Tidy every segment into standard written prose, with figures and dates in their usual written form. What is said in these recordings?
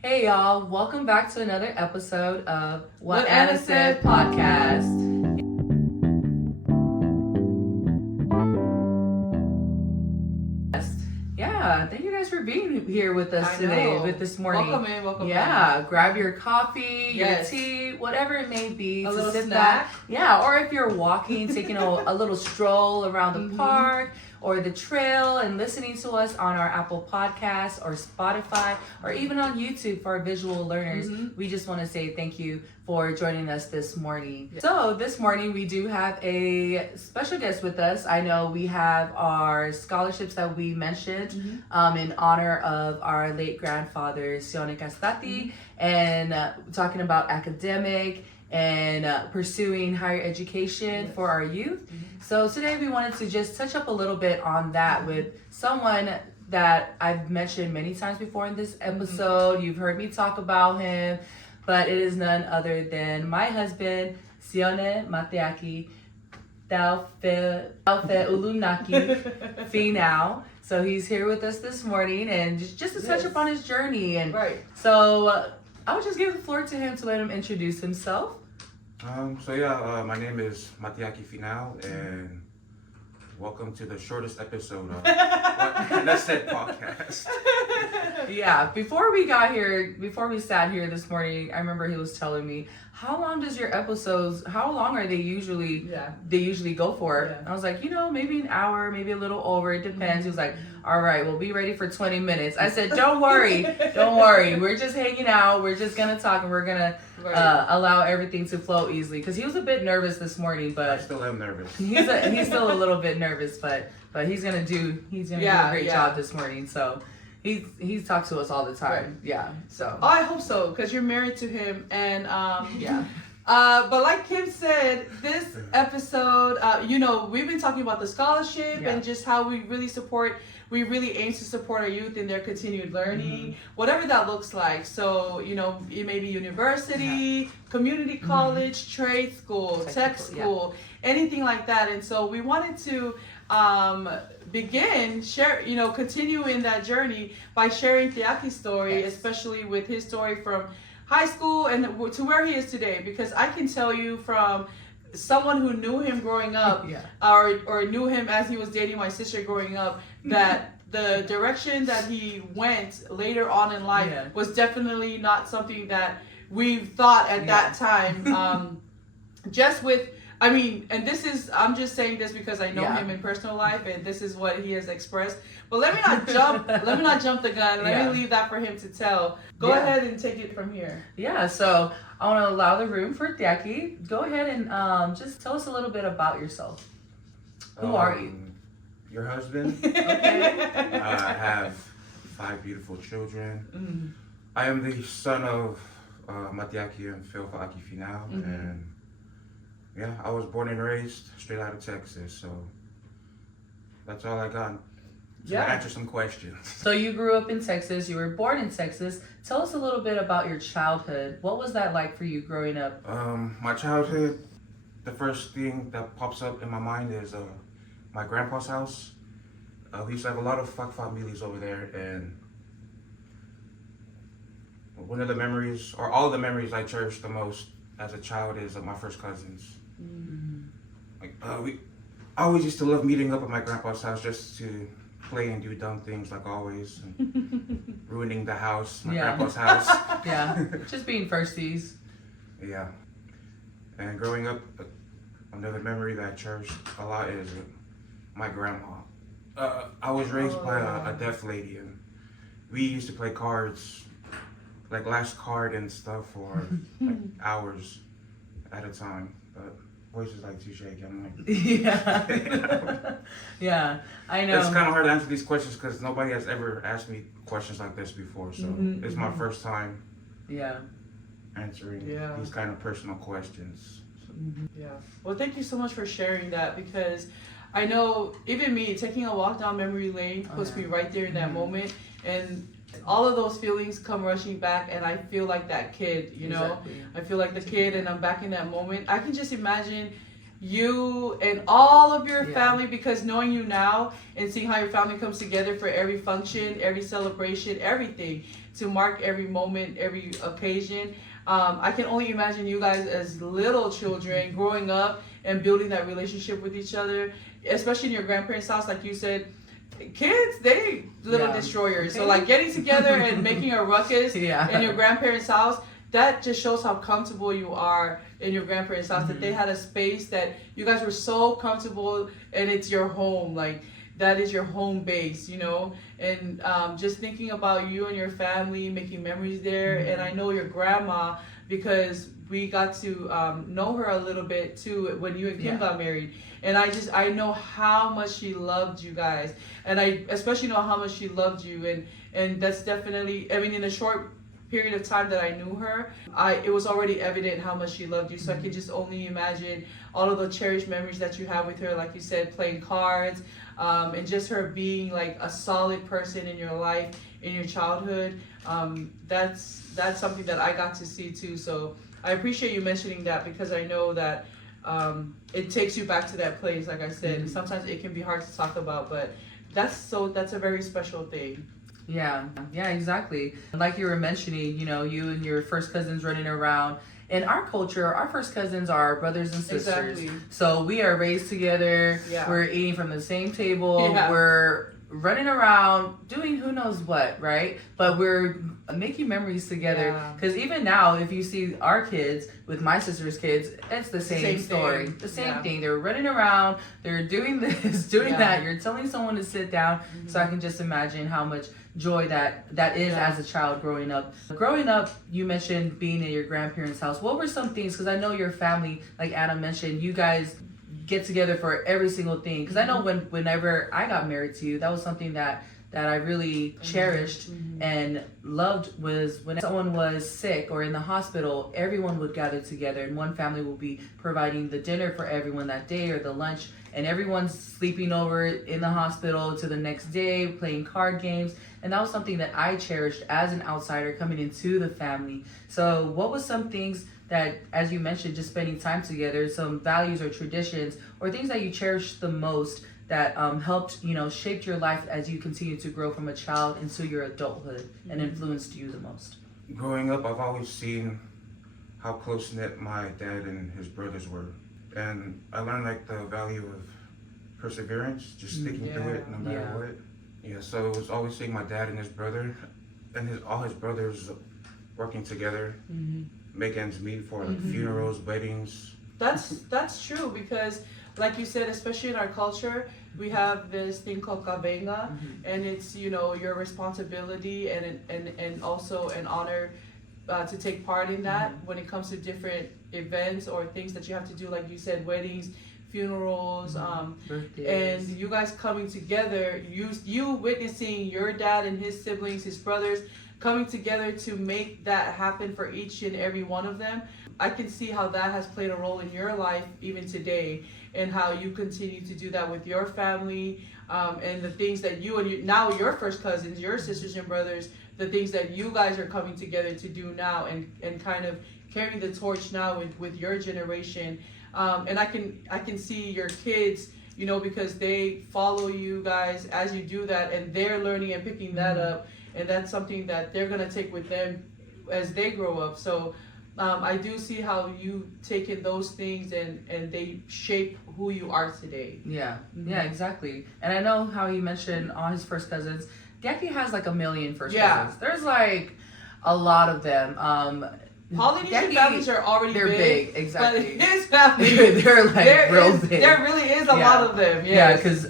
Hey y'all, welcome back to another episode of What Anna Said podcast. Yeah, thank you guys for being here with us today, with this morning. Welcome in. Grab your coffee, Yes. your tea, whatever it may be. A to little sit snack. back. Yeah, or if you're walking, taking a little stroll around the park or the trail and listening to us on our Apple Podcasts or Spotify or even on YouTube for our visual learners. We just want to say thank you for joining us this morning. So this morning we do have a special guest with us. I know we have our scholarships that we mentioned in honor of our late grandfather, Sione Castati, and talking about academic and pursuing higher education for our youth. So today we wanted to just touch up a little bit on that with someone that I've mentioned many times before in this episode. You've heard me talk about him, but it is none other than my husband, Sione Mateaki Taufe Ulunaki Finau. So he's here with us this morning and just to touch upon his journey. And so I'll just give the floor to him to let him introduce himself. My name is Mateaki Finau, and welcome to the shortest episode of What Anna Said podcast. Yeah, before we sat here this morning, I remember he was telling me, how long are they usually go for? Yeah. And I was like, maybe an hour, maybe a little over, it depends. He was like, all right, we'll be ready for 20 minutes. I said, don't worry, we're just hanging out, we're just gonna talk, and we're gonna allow everything to flow easily. Because he was a bit nervous this morning, but I still am nervous. he's still a little bit nervous, but he's gonna do a great job this morning. So he's talked to us all the time. Yeah. So I hope so, because you're married to him, and yeah. But like Kim said, this episode, we've been talking about the scholarship and just how we really aim to support our youth in their continued learning, whatever that looks like. So, it may be university, community college, trade school, tech school, anything like that. And so we wanted to continue in that journey by sharing Teaki's story, especially with his story from high school and to where he is today, because I can tell you from someone who knew him growing up or knew him as he was dating my sister growing up, that the direction that he went later on in life was definitely not something that we thought at that time. I'm just saying this because I know him in personal life, and this is what he has expressed. But let me not jump the gun. Let me leave that for him to tell. Go ahead and take it from here. Yeah, so I want to allow the room for Teaki. Go ahead and just tell us a little bit about yourself. Who are you? Your husband. Okay. I have 5 beautiful children. I am the son of Mateaki and Phil Fa'aki Finau, and I was born and raised straight out of Texas, so that's all I got. To answer some questions. So you grew up in Texas, you were born in Texas. Tell us a little bit about your childhood. What was that like for you growing up? My childhood, the first thing that pops up in my mind is my grandpa's house. We used to have a lot of families over there, and one of the memories, or all of the memories I cherish the most as a child is my first cousins. We always used to love meeting up at my grandpa's house just to play and do dumb things like always, and ruining the house, my grandpa's house. Just being firsties. Yeah. And growing up, another memory that I cherish a lot is my grandma. I was raised by a deaf lady, and we used to play cards, like last card and stuff, for like hours at a time. But voice is like too shaky. I'm like, yeah, I know. It's kind of hard to answer these questions because nobody has ever asked me questions like this before. So it's my first time answering these kind of personal questions. Well, thank you so much for sharing that, because I know even me taking a walk down memory lane puts me right there in that moment, and all of those feelings come rushing back, and I feel like that kid, I feel like the kid, and I'm back in that moment. I can just imagine you and all of your family, because knowing you now and seeing how your family comes together for every function, every celebration, everything, to mark every moment, every occasion. I can only imagine you guys as little children growing up and building that relationship with each other, especially in your grandparents' house. Like you said, kids, they little destroyers. So like getting together and making a ruckus in your grandparents' house, that just shows how comfortable you are in your grandparents' house, that they had a space that you guys were so comfortable, and it's your home. Like, that is your home base, you know? And just thinking about you and your family, making memories there. And I know your grandma, because we got to know her a little bit too when you and Kim got married. And I know how much she loved you guys. And I especially know how much she loved you. And that's definitely, I mean, in a short period of time that I knew her, it was already evident how much she loved you. So I can just only imagine all of the cherished memories that you have with her, like you said, playing cards, and just her being like a solid person in your life, in your childhood. That's something that I got to see too. So I appreciate you mentioning that, because I know that it takes you back to that place. Like I said, sometimes it can be hard to talk about, but that's a very special thing. Yeah, exactly. Like you were mentioning, you know, you and your first cousins running around. In our culture, our first cousins are brothers and sisters. Exactly. So we are raised together. Yeah. We're eating from the same table. Yeah. We're running around doing who knows what, right? But we're making memories together. Because even now, if you see our kids with my sister's kids, it's the same story. Thing. The same thing. They're running around. They're doing this, doing that. You're telling someone to sit down. So I can just imagine how much joy that is as a child growing up. Growing up, you mentioned being in your grandparents' house. What were some things, because I know your family, like Anna mentioned, you guys get together for every single thing. Because I know whenever I got married to you, that was something that I really cherished and loved, was when someone was sick or in the hospital, everyone would gather together, and one family will be providing the dinner for everyone that day or the lunch, and everyone's sleeping over in the hospital to the next day, playing card games. And that was something that I cherished as an outsider coming into the family. So what was some things that, as you mentioned, just spending time together, some values or traditions or things that you cherished the most that helped, you know, shaped your life as you continue to grow from a child into your adulthood and influenced you the most? Growing up, I've always seen how close-knit my dad and his brothers were. And I learned like the value of perseverance, just sticking through it no matter what. Yeah, so it was always seeing my dad and his brother and all his brothers working together, make ends meet for like funerals, weddings. That's true, because like you said, especially in our culture, we have this thing called kavenga, and it's, you know, your responsibility and also an honor to take part in that when it comes to different events or things that you have to do, like you said, weddings, funerals, and you guys coming together, you witnessing your dad and his siblings, his brothers coming together to make that happen for each and every one of them. I can see how that has played a role in your life even today, and how you continue to do that with your family, and the things that you and now your first cousins, your sisters and brothers, the things that you guys are coming together to do now, and kind of carrying the torch now with your generation. And I can see your kids, you know, because they follow you guys as you do that, and they're learning and picking that up, and that's something that they're gonna take with them as they grow up. So I do see how you take in those things and they shape who you are today. Yeah, exactly. And I know how he mentioned all his first cousins. Geki has like 1 million first cousins. There's like a lot of them. Polynesian families are already big, exactly. But his family, they're like real big. There really is a lot of them. Yeah, because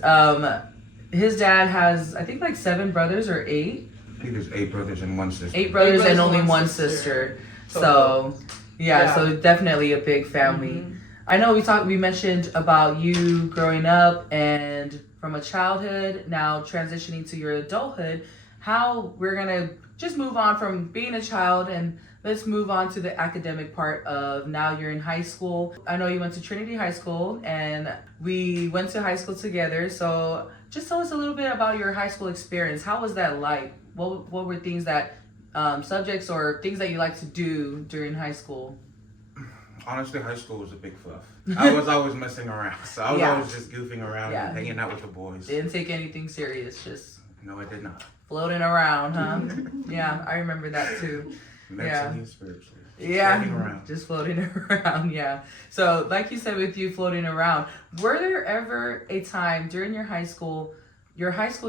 his dad has, I think, like 7 brothers or 8. I think there's 8 brothers and 1 sister. 8 brothers and only 1 sister. So so definitely a big family. I know we mentioned about you growing up and from a childhood now transitioning to your adulthood, how we're gonna just move on from being a child, and let's move on to the academic part of now you're in high school. I know you went to Trinity High School and we went to high school together. So just tell us a little bit about your high school experience. How was that like? What were things that, subjects or things that you like to do during high school? Honestly, high school was a big fluff. I was always messing around. So I was always just goofing around and hanging out with the boys. Didn't take anything serious, just... No, I did not. floating around, huh? Yeah, I remember that too. Mentally and spiritually. Yeah, Floating around. just floating around. Yeah. So, like you said, with you floating around, were there ever a time during your high school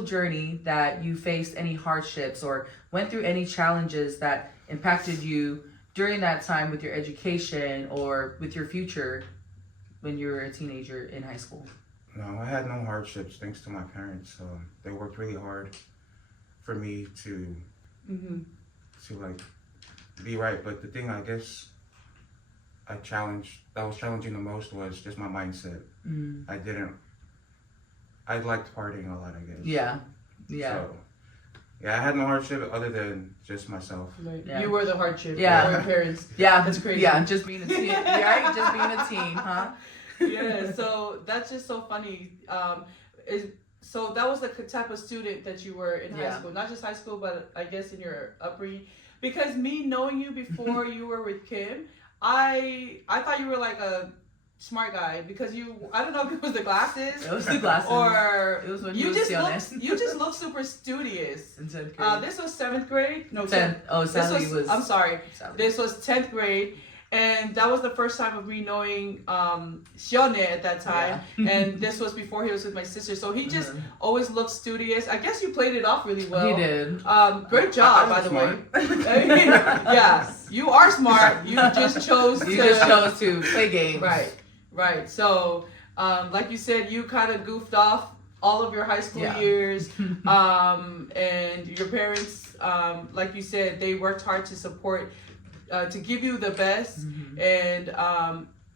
journey, that you faced any hardships or went through any challenges that impacted you during that time with your education or with your future when you were a teenager in high school? No, I had no hardships thanks to my parents. They worked really hard for me to like be right. But the thing I guess that was challenging the most was just my mindset. I liked partying a lot, I guess. Yeah. So, yeah, I had no hardship other than just myself. Right. Yeah. You were the hardship. Yeah. For your parents. Yeah. That's crazy. Yeah, just being a teen. Right? Just being a teen, huh? Yeah, so that's just so funny. So that was the type of student that you were in high school, not just high school, but I guess in your upbringing. Because me knowing you before you were with Kim, I thought you were like a smart guy because I don't know if it was the glasses. It was the glasses. Or it was when you just look super studious. In 10th grade. This was 7th grade. No, 10th. Oh, Sally was. I'm sorry. Sally. This was 10th grade. And that was the first time of me knowing Sione at that time. Yeah. And this was before he was with my sister. So he just always looked studious. I guess you played it off really well. He did. Great job, by the way. Yeah, you are smart. You just chose to play games. Right. So, like you said, you kind of goofed off all of your high school years. And your parents, like you said, they worked hard to support to give you the best, and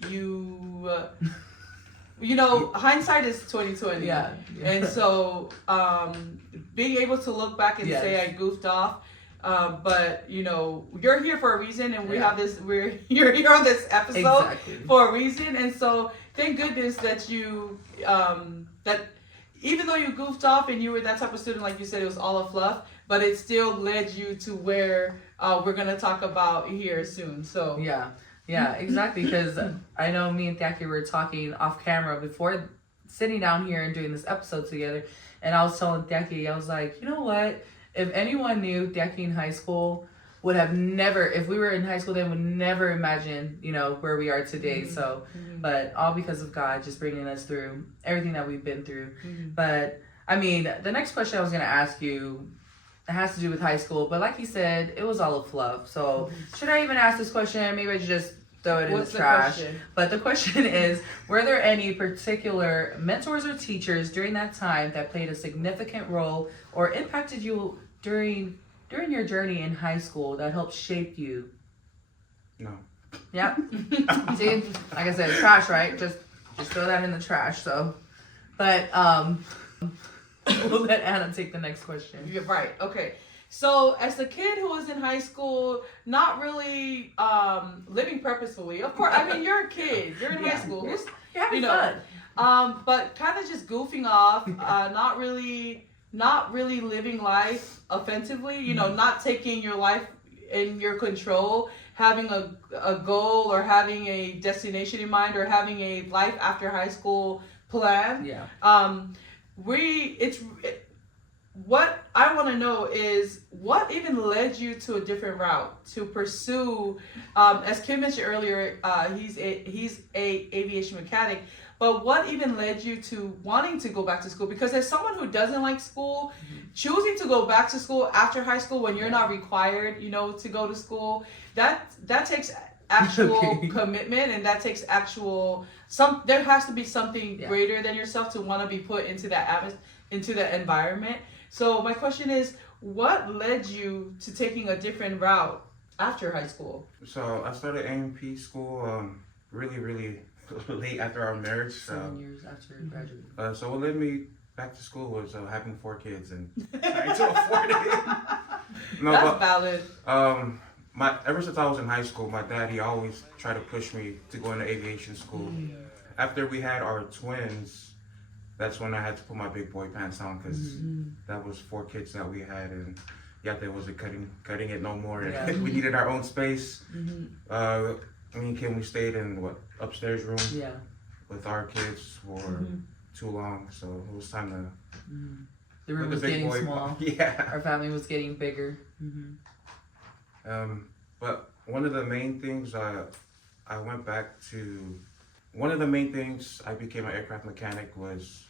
you know, hindsight is 2020. Yeah. And so being able to look back and say I goofed off, but you know, you're here for a reason, and you're here on this episode for a reason, and so thank goodness that you that even though you goofed off and you were that type of student, like you said, it was all a fluff, but it still led you to where we're gonna talk about here soon. So yeah, exactly. Because I know me and Thiaki were talking off camera before sitting down here and doing this episode together, and I was telling Thiaki, I was like, you know what? If anyone knew Thiaki in high school, would have never, if we were in high school, they would never imagine, you know, where we are today. So, but all because of God just bringing us through everything that we've been through. But I mean, the next question I was gonna ask you, it has to do with high school, but like you said, it was all a fluff. So should I even ask this question? Maybe I should just throw it in the trash. Question? But the question is, were there any particular mentors or teachers during that time that played a significant role or impacted you during your journey in high school that helped shape you? No. Yep. See, like I said, trash, right? Just throw that in the trash. So, but we'll let Anna take the next question. You're right. Okay. So as a kid who was in high school, not really living purposefully. Of course, I mean, you're a kid. You're in high school. You're having fun. But kind of just goofing off. Not really living life offensively. You know, not taking your life in your control. Having a goal or having a destination in mind or having a life after high school plan. Yeah. What I want to know is what even led you to a different route to pursue, as Kim mentioned earlier, he's a aviation mechanic, but what even led you to wanting to go back to school? Because as someone who doesn't like school, choosing to go back to school after high school when you're not required, you know, to go to school, that takes actual commitment, and that takes there has to be something greater than yourself to want to be put into that environment. So my question is, what led you to taking a different route after high school? So I started A&P school really late after our marriage. 7 years after graduating. So what led me back to school was having 4 kids and trying to afford it. That's valid. Ever since I was in high school, my dad, he always tried to push me to go into aviation school. After we had our twins, that's when I had to put my big boy pants on, because that was 4 kids that we had, and there wasn't cutting it no more. Yeah. We needed our own space. Me and Kim, we stayed in upstairs room with our kids for too long, so it was time The room with was the big getting boy small. Yeah. Our family was getting bigger. But one of the main things I went back to, one of the main things I became an aircraft mechanic was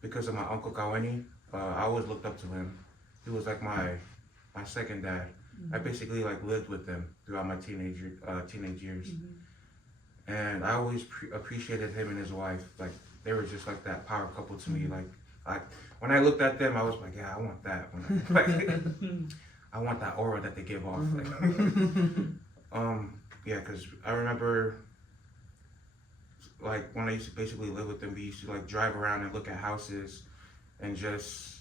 because of my uncle Kaweni. I always looked up to him. He was like my second dad. I basically like lived with him throughout my teenage years, and I always appreciated him and his wife. Like they were just like that power couple to me. Like when I looked at them, I was like, yeah, I want that. I want that aura that they give off. Yeah, because I remember, like, when I used to basically live with them, we used to, like, drive around and look at houses and just,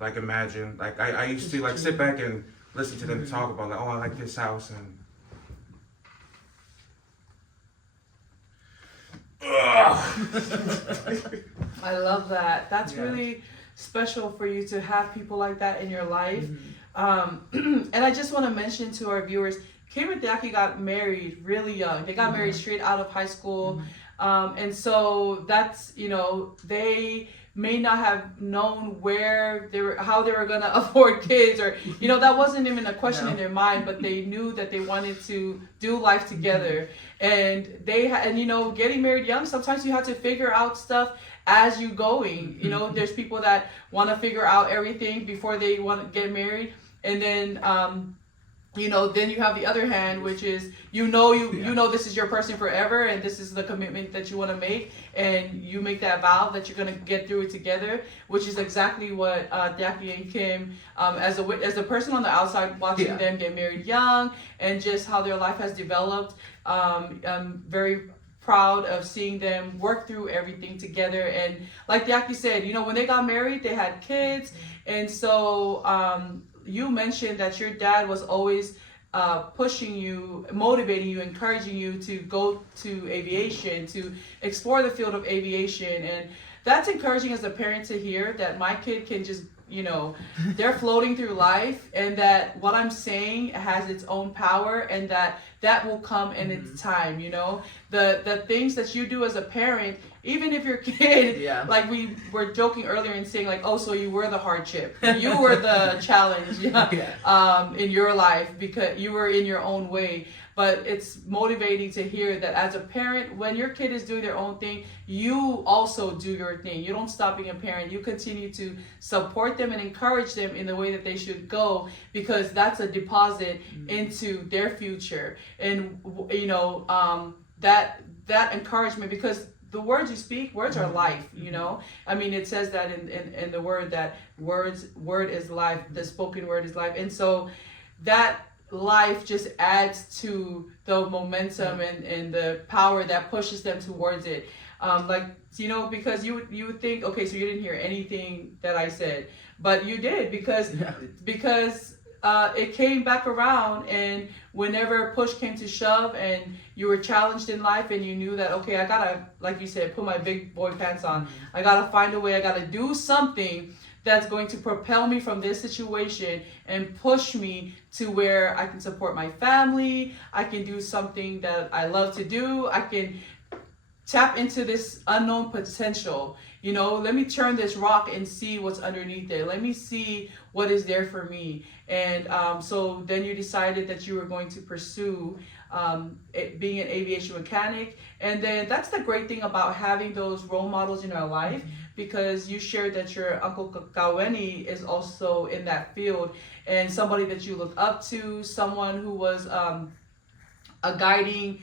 like, imagine. Like, I used to, like, sit back and listen to them talk about, like, oh, I like this house, and... I love that. That's Yeah. really special for you to have people like that in your life. And I just want to mention to our viewers, Kim and Deaki got married really young. They got married straight out of high school. And so that's, you know, they may not have known how they were going to afford kids, or, you know, that wasn't even a question in their mind, but they knew that they wanted to do life together. And and you know, getting married young, sometimes you have to figure out stuff as you going. You know, there's people that want to figure out everything before they want to get married. And then, you know, then you have the other hand, which is, you know, this is your person forever, and this is the commitment that you want to make, and you make that vow that you're going to get through it together, which is exactly what Deaki and Kim, as a person on the outside watching them get married young, and just how their life has developed. I'm very proud of seeing them work through everything together. And like Deaki said, you know, when they got married, they had kids, and so you mentioned that your dad was always pushing you, motivating you, encouraging you to go to aviation, to explore the field of aviation. And that's encouraging as a parent to hear, that my kid can just, you know, they're floating through life, and that what I'm saying has its own power, and that will come in its time. You know, the things that you do as a parent, even if your kid, like we were joking earlier and saying, like, oh, so you were the hardship, you were the challenge in your life because you were in your own way. But it's motivating to hear that as a parent, when your kid is doing their own thing, you also do your thing. You don't stop being a parent. You continue to support them and encourage them in the way that they should go, because that's a deposit into their future. And, you know, that encouragement, because the words you speak, words are life, you know. I mean, it says that in the word, that word is life, the spoken word is life. And so that life just adds to the momentum and the power that pushes them towards it. Like, you know, because you would think, okay, so you didn't hear anything that I said, but you did, because it came back around, and whenever push came to shove and you were challenged in life, and you knew that, okay, I gotta, like you said, put my big boy pants on. I gotta find a way, I gotta do something that's going to propel me from this situation and push me to where I can support my family. I can do something that I love to do. I can tap into this unknown potential. You know, let me turn this rock and see what's underneath there. Let me see what is there for me. And so then you decided that you were going to pursue being an aviation mechanic. And then that's the great thing about having those role models in our life, because you shared that your Uncle Kaweni is also in that field, and somebody that you look up to, someone who was a guiding,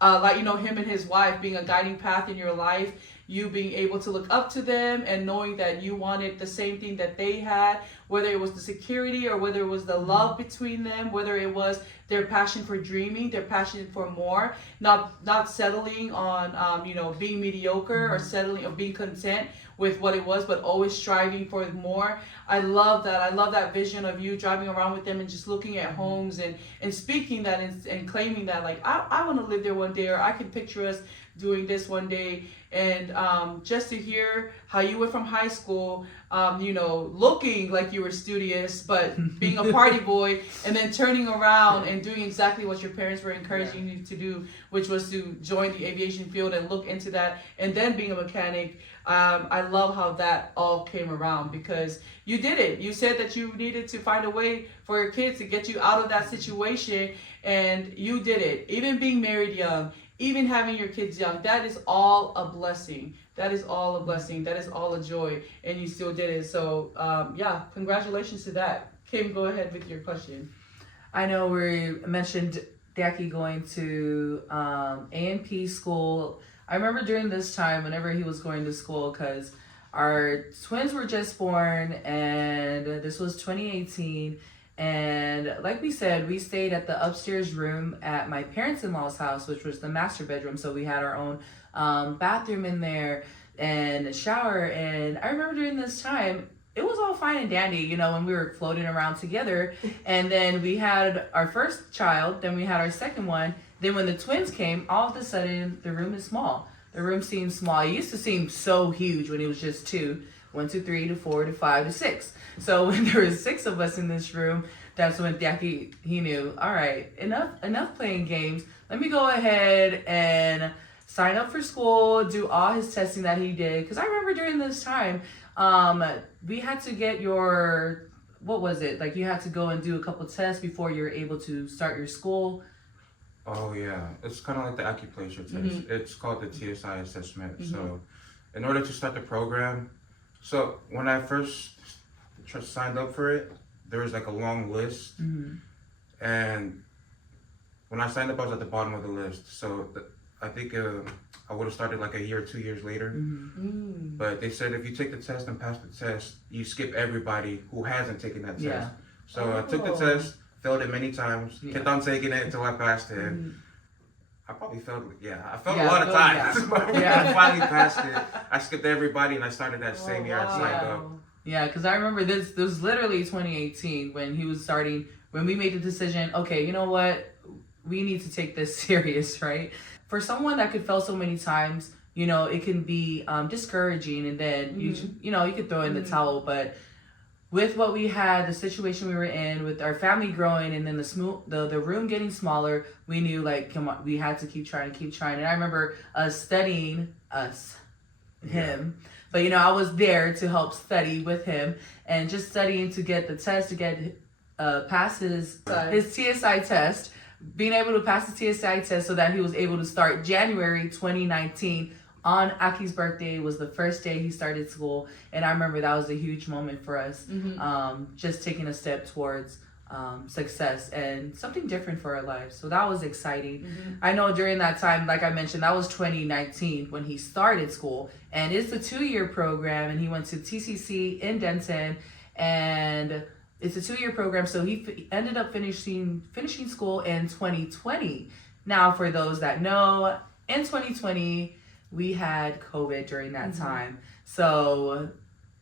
like, you know, him and his wife being a guiding path in your life, you being able to look up to them and knowing that you wanted the same thing that they had, whether it was the security or whether it was the love between them, whether it was their passion for dreaming, their passion for more, not settling on, you know, being mediocre or settling or being content with what it was, but always striving for more. I love that. I love that vision of you driving around with them and just looking at homes and speaking that and claiming that, like, I want to live there one day, or I can picture us doing this one day. And just to hear how you went from high school, looking like you were studious, but being a party boy, and then turning around and doing exactly what your parents were encouraging you to do, which was to join the aviation field and look into that, and then being a mechanic. I love how that all came around because you did it. You said that you needed to find a way for your kids to get you out of that situation, and you did it. Even being married young, even having your kids young, that is all a blessing. That is all a blessing. That is all a joy, and you still did it. So, congratulations to that. Kim, go ahead with your question. I know we mentioned Daki going to A&P school. I remember during this time, whenever he was going to school, because our twins were just born, and this was 2018. And like we said, we stayed at the upstairs room at my parents-in-law's house, which was the master bedroom. So we had our own bathroom in there and a shower. And I remember during this time, it was all fine and dandy, when we were floating around together. And then we had our first child, then we had our second one. Then when the twins came, all of a sudden, the room is small. The room seems small. It used to seem so huge when it was just 2. 1 to 3 to 4 to 5 to 6. So when there was 6 of us in this room, that's when Daki, he knew, all right, enough playing games. Let me go ahead and sign up for school, do all his testing that he did. Because I remember during this time, we had to get what was it? Like you had to go and do a couple tests before you're able to start your school. Oh yeah, it's kind of like the acupuncture test. Mm-hmm. It's called the TSI assessment. Mm-hmm. So in order to start the program, so when I first signed up for it, there was like a long list. Mm-hmm. And when I signed up, I was at the bottom of the list. So I think I would have started like a year or 2 years later. Mm-hmm. But they said if you take the test and pass the test, you skip everybody who hasn't taken that test. Yeah. So I took the test, failed it many times, kept on taking it until I passed it. Mm-hmm. I probably failed, a lot of times. Yeah. I finally passed it. I skipped everybody and I started that same year I signed up. Yeah, because I remember this was literally 2018 when he was starting, when we made the decision, okay, you know what? We need to take this serious, right? For someone that could fail so many times, it can be discouraging, and then you could throw in the towel. But with what we had, the situation we were in, with our family growing, and then the room getting smaller, we knew come on, we had to keep trying. And I remember studying him. But I was there to help study with him, and just studying to get the test, to get pass his TSI test, being able to pass the TSI test so that he was able to start January 2019. On Aki's birthday was the first day he started school, and I remember that was a huge moment for us. Mm-hmm. Just taking a step towards success and something different for our lives. So that was exciting. Mm-hmm. I know during that time, like I mentioned, that was 2019 when he started school, and it's a 2-year program, and he went to TCC in Denton, and it's a 2-year program. So he ended up finishing school in 2020. Now, for those that know, in 2020, we had COVID during that time. So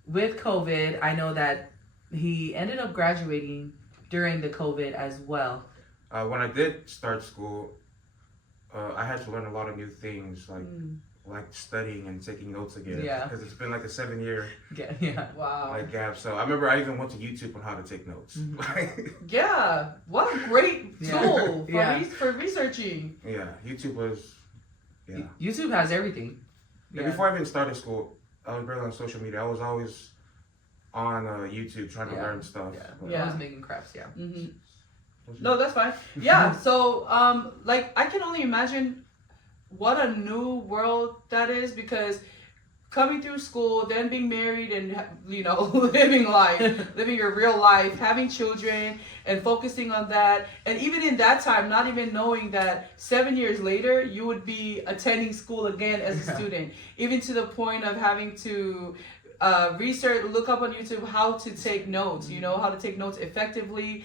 with COVID, I know that he ended up graduating during the COVID as well. When I did start school, I had to learn a lot of new things, like studying and taking notes again. Yeah. Because it's been like a 7-year Wow. gap. So I remember I even went to YouTube on how to take notes. Yeah. What a great tool for researching. Yeah. YouTube was. Yeah. YouTube has everything. Yeah. Before I even started school, I was barely on social media. I was always on YouTube trying to learn stuff. I was making crafts. Yeah. Mm-hmm. No, that's fine. Yeah. So, I can only imagine what a new world that is, because coming through school, then being married, and living your real life, having children, and focusing on that, and even in that time, not even knowing that 7 years later you would be attending school again as a student, even to the point of having to research, look up on YouTube how to take notes, how to take notes effectively.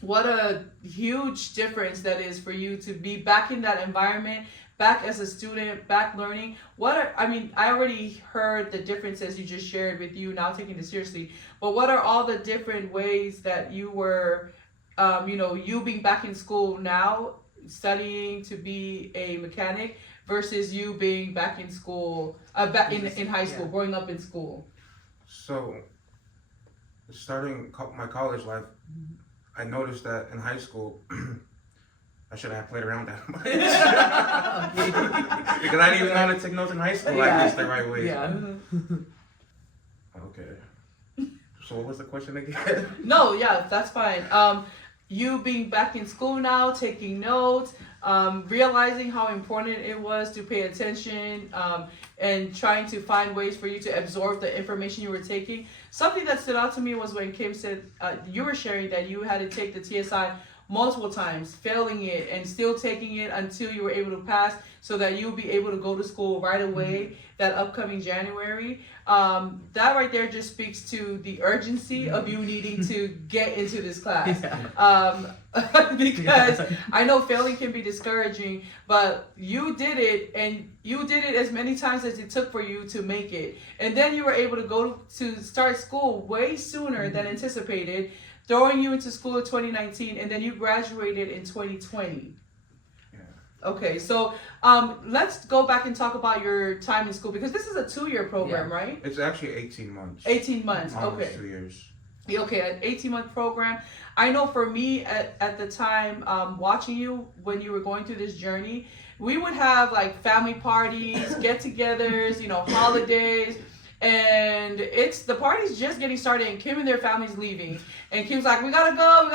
What a huge difference that is for you to be back in that environment, back as a student, back learning. I already heard the differences you just shared with you now taking this seriously, but what are all the different ways that you were, you being back in school now, studying to be a mechanic, versus you being back in school, back in high school, growing up in school? So, starting my college life, I noticed that in high school, I should have played around that much. Because I didn't even know how to take notes in high school like this the right way. Yeah. Okay. So what was the question again? No, yeah, that's fine. You being back in school now, taking notes, realizing how important it was to pay attention, and trying to find ways for you to absorb the information you were taking. Something that stood out to me was when Kim said you were sharing that you had to take the TSI multiple times, failing it and still taking it until you were able to pass so that you'll be able to go to school right away that upcoming January. That right there just speaks to the urgency of you needing to get into this class. Because I know failing can be discouraging, but you did it, and you did it as many times as it took for you to make it. And then you were able to go to start school way sooner than anticipated, throwing you into school in 2019, and then you graduated in 2020. Okay, so let's go back and talk about your time in school, because this is a 2-year program, right? It's actually 18 months. 18 months, Almost okay. 2 years. Okay, an 18-month program. I know for me at the time, watching you when you were going through this journey, we would have like family parties, get-togethers, holidays. And the party's just getting started, and Kim and their family's leaving. And Kim's like, we gotta go,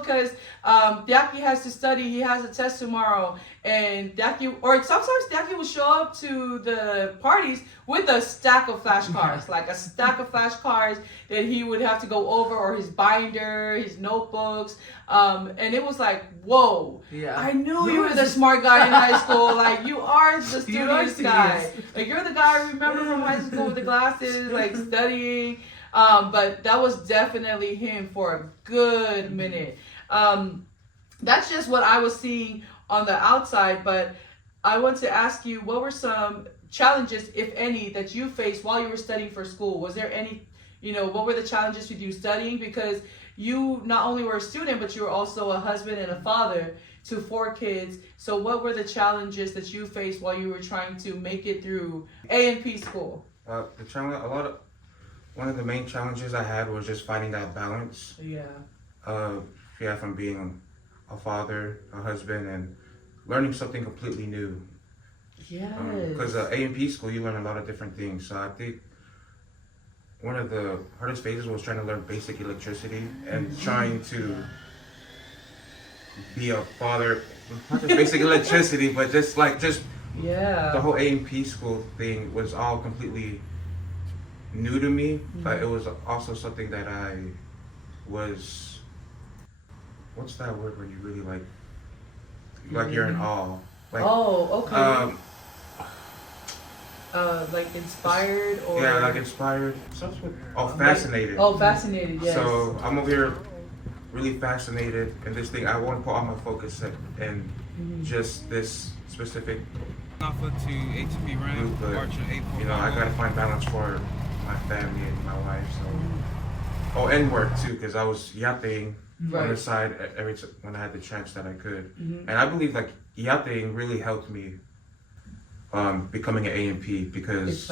because Diaki has to study, he has a test tomorrow. And sometimes Diaki will show up to the parties with a stack of flashcards, like a stack of flashcards that he would have to go over, or his binder, his notebooks. And it was like, whoa, I knew you were the smart guy in high school. Like, you are the studious guy. Like, you're the guy I remember from high school with the glasses, like studying. But that was definitely him for a good minute. That's just what I was seeing on the outside, but I want to ask you, what were some challenges, if any, that you faced while you were studying for school? Was there any, what were the challenges with you studying? Because you not only were a student, but you were also a husband and a father to 4 kids. So what were the challenges that you faced while you were trying to make it through A&P school? One of the main challenges I had was just finding that balance. From being a father, a husband, and learning something completely new. Because A&P school, you learn a lot of different things. So I think one of the hardest phases was trying to learn basic electricity and trying to be a father, not just basic electricity, but just the whole A&P school thing was all completely new to me, but it was also something that I was, what's that word when you really like you're in awe? Like, okay. Like inspired, or inspired. Fascinated. Fascinated. Yes. So I'm over here really fascinated in this thing. I want to put all my focus in just this specific Alpha to HTTP group, but I gotta find balance for my family and my wife. So, and work too, because I was yating on the side when I had the chance that I could. And I believe yating really helped me becoming an A&P, because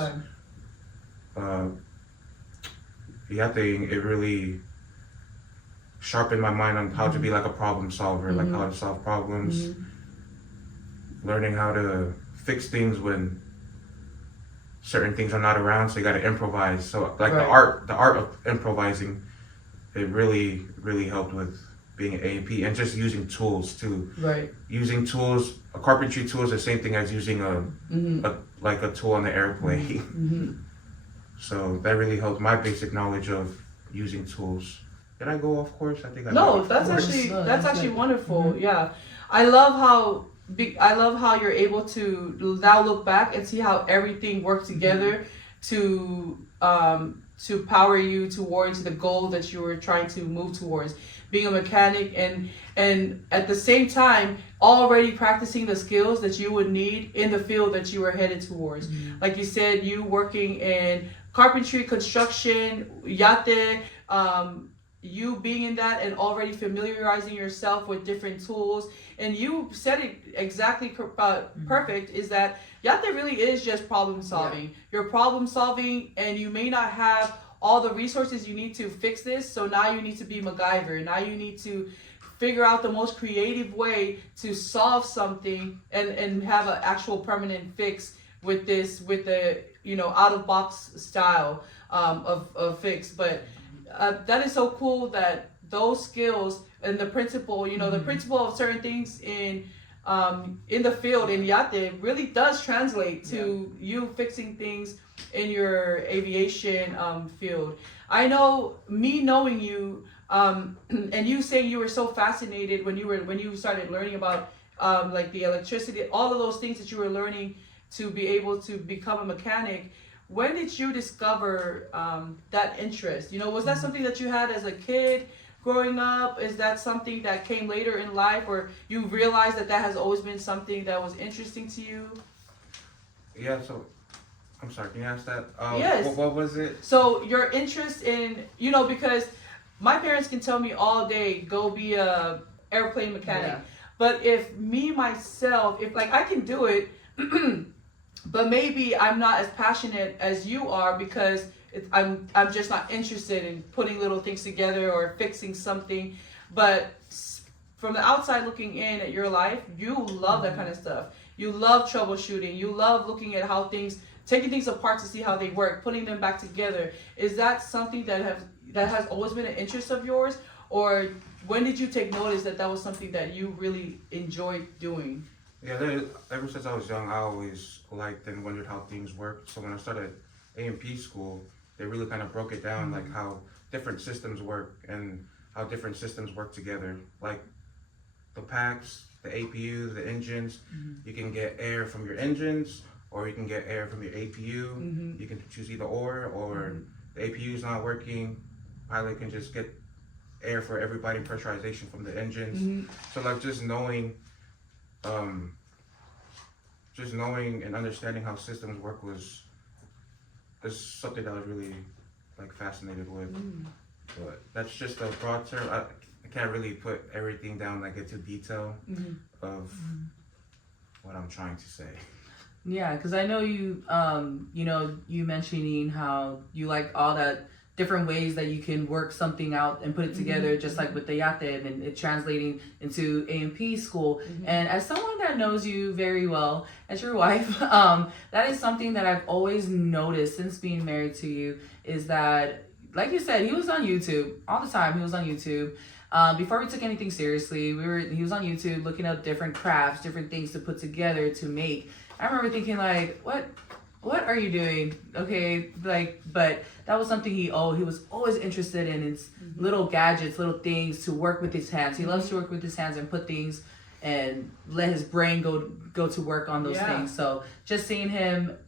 yating, it really sharpened my mind on how to be like a problem solver, like how to solve problems, learning how to fix things when certain things are not around, so you got to improvise. So the art of improvising, it really, really helped with being an A&P, and just using tools too. Using tools, a carpentry tool is the same thing as using a tool on the airplane. So that really helped my basic knowledge of using tools. Did I go off course? I think I No, that's actually wonderful. Yeah, I love how you're able to now look back and see how everything worked together to power you towards the goal that you were trying to move towards, being a mechanic, and at the same time already practicing the skills that you would need in the field that you were headed towards. Like you said, you working in carpentry, construction, yate, you being in that and already familiarizing yourself with different tools, and you said it exactly perfect, is that Yate really is just problem solving. You're problem solving, and you may not have all the resources you need to fix this, so now you need to be MacGyver. Now you need to figure out the most creative way to solve something and have an actual permanent fix with this, with the, you know, out of box style of fix. But that is so cool that those skills and the principle, you know, the principle of certain things in the field in Yate really does translate to you fixing things in your aviation field. I know, me knowing you, and you saying you were so fascinated when you started learning about like the electricity, all of those things that you were learning to be able to become a mechanic. When did you discover that interest? You know, was that something that you had as a kid growing up? Is that something that came later in life, or you realized that that has always been something that was interesting to you? Yeah, so, I'm sorry, can you ask that? Yes. What was it? So your interest in, you know, because my parents can tell me all day, go be a airplane mechanic. Yeah. But if me, myself, if like I can do it, but maybe I'm not as passionate as you are, because I'm just not interested in putting little things together or fixing something. But from the outside looking in at your life, you love that kind of stuff. You love troubleshooting. You love looking at how taking things apart to see how they work, putting them back together. Is that something that has always been an interest of yours, or when did you take notice that that was something that you really enjoyed doing? Yeah, ever since I was young, I always liked and wondered how things worked. So when I started A&P school, they really kind of broke it down, like how different systems work and how different systems work together. Like the packs, the APUs, the engines, you can get air from your engines, or you can get air from your APU. You can choose either or the APU is not working, pilot can just get air for everybody, pressurization from the engines. So like just knowing and understanding how systems work was something that I was really like fascinated with. But that's just a broad term. I can't really put everything down like into detail of what I'm trying to say. Yeah, because I know you, you know, you mentioning how you like all that different ways that you can work something out and put it together, just like with the Yate, and it translating into A&P school. And as someone that knows you very well, as your wife, that is something that I've always noticed since being married to you, is that, like you said, he was on YouTube all the time. He was on YouTube. Before we took anything seriously, he was on YouTube looking up different crafts, different things to put together to make. I remember thinking like, what are you doing? Okay, like, but that was something he was always interested in. It's little gadgets, little things to work with his hands. He loves to work with his hands and put things and let his brain go to work on those things. So just seeing him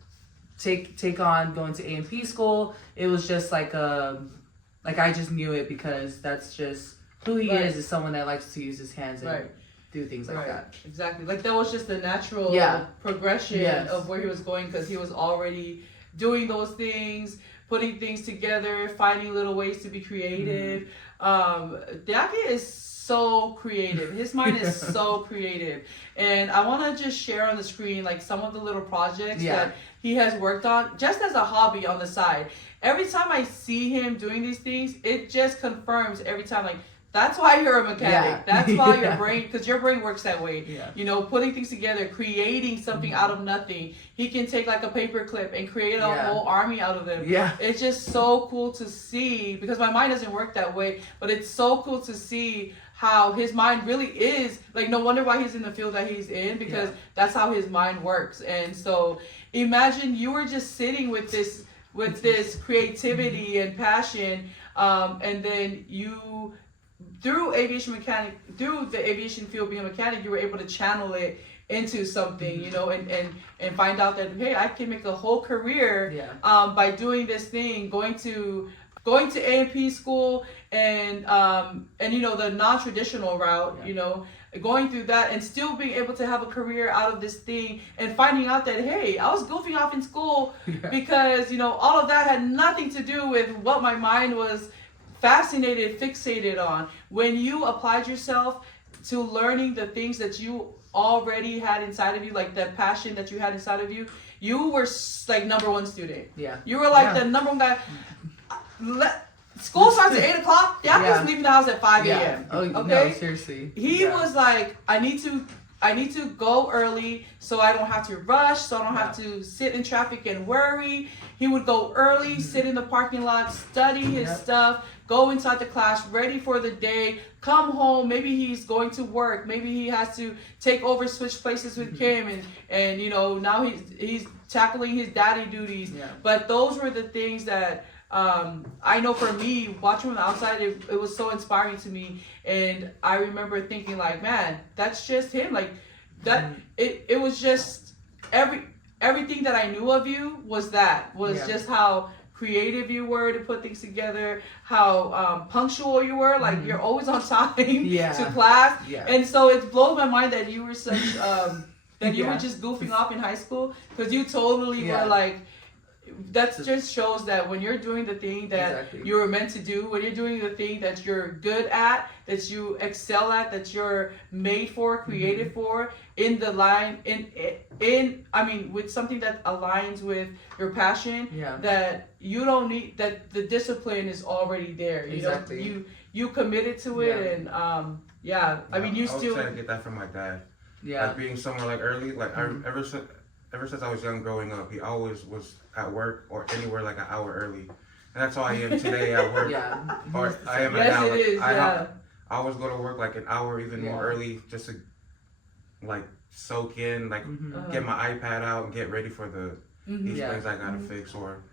take on going to A&P school, it was just like I just knew it, because that's just who he is someone that likes to use his hands and do things like that. Exactly. Like that was just the natural progression of where he was going, because he was already doing those things, putting things together, finding little ways to be creative. Deake is so creative. His mind is so creative. And I want to just share on the screen like some of the little projects that he has worked on just as a hobby on the side. Every time I see him doing these things, it just confirms every time, like, that's why you're a mechanic. That's why your brain, because your brain works that way. You know, putting things together, creating something out of nothing. He can take like a paper clip and create a whole army out of them. It's just so cool to see, because my mind doesn't work that way, but it's so cool to see how his mind really is. Like, no wonder why he's in the field that he's in, because that's how his mind works. And so imagine you were just sitting with this creativity and passion, and then you, through the aviation field, being a mechanic, you were able to channel it into something, you know, and find out that, hey, I can make a whole career by doing this thing, going to A&P school and you know, the non-traditional route, you know, going through that and still being able to have a career out of this thing, and finding out that, hey, I was goofing off in school because, you know, all of that had nothing to do with what my mind was fascinated, fixated on. When you applied yourself to learning the things that you already had inside of you, like that passion that you had inside of you, you were like number one student. Yeah. You were like Yeah. the number one guy. School starts at 8 o'clock. Yeah, I was leaving the house at 5 a.m. Oh, Okay? no, seriously. He was like, I need to go early so I don't have to rush, so I don't have to sit in traffic and worry. He would go early, sit in the parking lot, study his stuff, go inside the class, ready for the day, come home. Maybe he's going to work. Maybe he has to take over, switch places with Kim, and you know, now he's tackling his daddy duties. Yeah. But those were the things that I know for me, watching from the outside, it was so inspiring to me. And I remember thinking like, man, that's just him. Like that, it was just everything that I knew of you was just how creative you were to put things together, how punctual you were. Like you're always on time to class. Yeah. And so it blows my mind that you were such, that you were just goofing off in high school, because you totally were like, that just shows that when you're doing the thing that you were meant to do, when you're doing the thing that you're good at, that you excel at, that you're made for, created for, in the line, I mean, with something that aligns with your passion, that you don't need, that the discipline is already there. You know, you committed to it, and I mean, you I still. was trying to get that from my dad. Yeah. Like being somewhere like early, like ever since I was young growing up, he always was at work or anywhere like an hour early. And that's how I am today at work. Or I am now. It is, I always go to work like an hour even more early, just to like soak in, like get my iPad out and get ready for these things I gotta fix. Or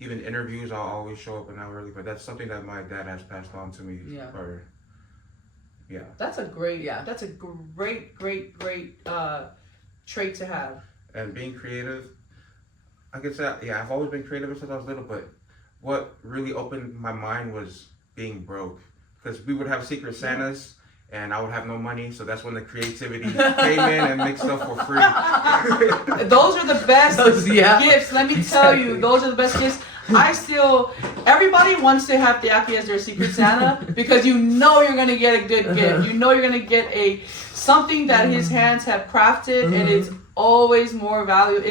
even interviews, I'll always show up an hour early. But that's something that my dad has passed on to me. That's a great, that's a great trait to have. And being creative, I could say, I've always been creative since I was little, but what really opened my mind was being broke. Because we would have Secret Santas, and I would have no money, so that's when the creativity came in and make stuff for free. Those are the best gifts, let me tell you. Those are the best gifts. Everybody wants to have Tiaki as their Secret Santa, because you know you're going to get a good gift. You know you're going to get something that his hands have crafted, and it's always more valuable.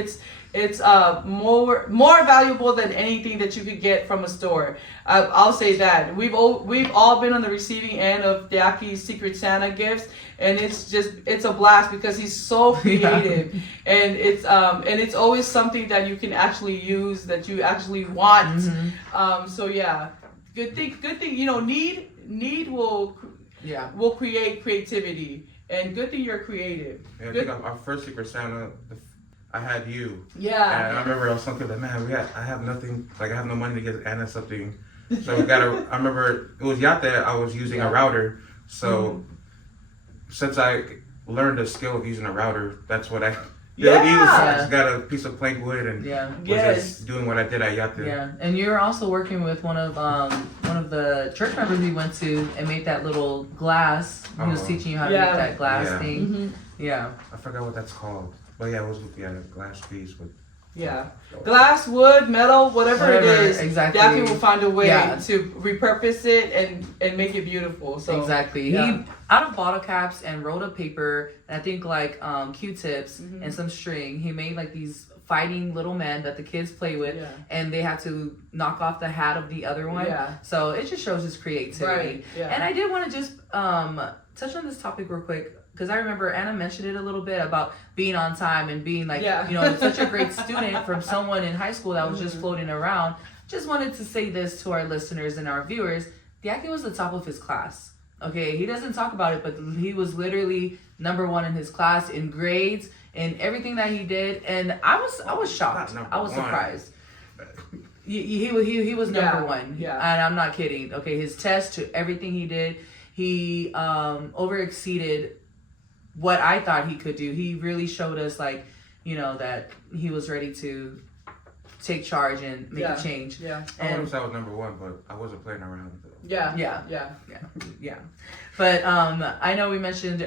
It's more valuable than anything that you could get from a store. I'll say that. We've all been on the receiving end of Tiaki's Secret Santa gifts, and it's a blast because he's so creative, and it's always something that you can actually use, that you actually want. Good thing. You know, need will create creativity. And good thing you're creative. Yeah, I think our first Secret Santa, I had you. Yeah. And I remember I was thinking that, man, I have nothing, like I have no money to get Anna something. So I remember it was Yate, I was using a router. So since I learned the skill of using a router, that's what I I just got a piece of plank wood and was just doing what I did at Yate. Yeah, and you're also working with one of the church members we went to and made that little glass. He was teaching you how to make that glass thing. Yeah. I forgot what that's called. But yeah, it was a glass piece with. Yeah. Glass, wood, metal, whatever it is, Tiaki will find a way to repurpose it and make it beautiful. So he out of bottle caps and rolled up paper, and I think like Q-tips and some string, he made like these fighting little men that the kids play with, and they had to knock off the hat of the other one. So it just shows his creativity. And I did want to just touch on this topic real quick, because I remember Anna mentioned it a little bit about being on time and being like, you know, such a great student from someone in high school that was just floating around. Just wanted to say this to our listeners and our viewers. Tiaki was the top of his class. Okay, he doesn't talk about it, but he was literally number one in his class in grades and everything that he did. And I was shocked. I was surprised. He was number one. And I'm not kidding. Okay, his test, to everything he did, he over-exceeded what I thought he could do. He really showed us, like, you know, that he was ready to take charge and make a change. I wouldn't say I was number one, but I wasn't playing around. Yeah. But I know we mentioned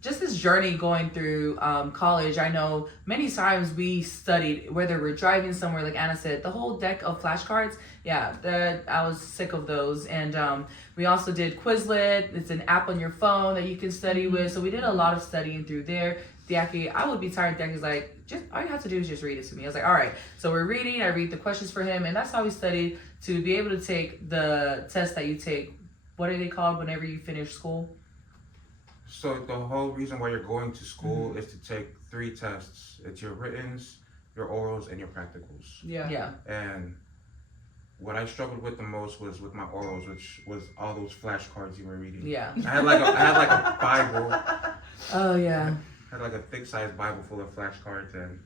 just this journey going through college. I know many times we studied, whether we're driving somewhere, like Anna said, the whole deck of flashcards. Yeah, I was sick of those. And we also did Quizlet. It's an app on your phone that you can study with. So we did a lot of studying through there. Diaki, I would be tired. Diaki's like, just all you have to do is just read it to me. I was like, all right. So we're reading. I read the questions for him, and that's how we studied to be able to take the test that you take. What are they called whenever you finish school? So the whole reason why you're going to school is to take 3 tests. It's your writtens, your orals, and your practicals. Yeah. And what I struggled with the most was with my orals, which was all those flashcards you were reading. Yeah. I had like a Bible. Oh yeah. I had like a thick-sized Bible full of flashcards, and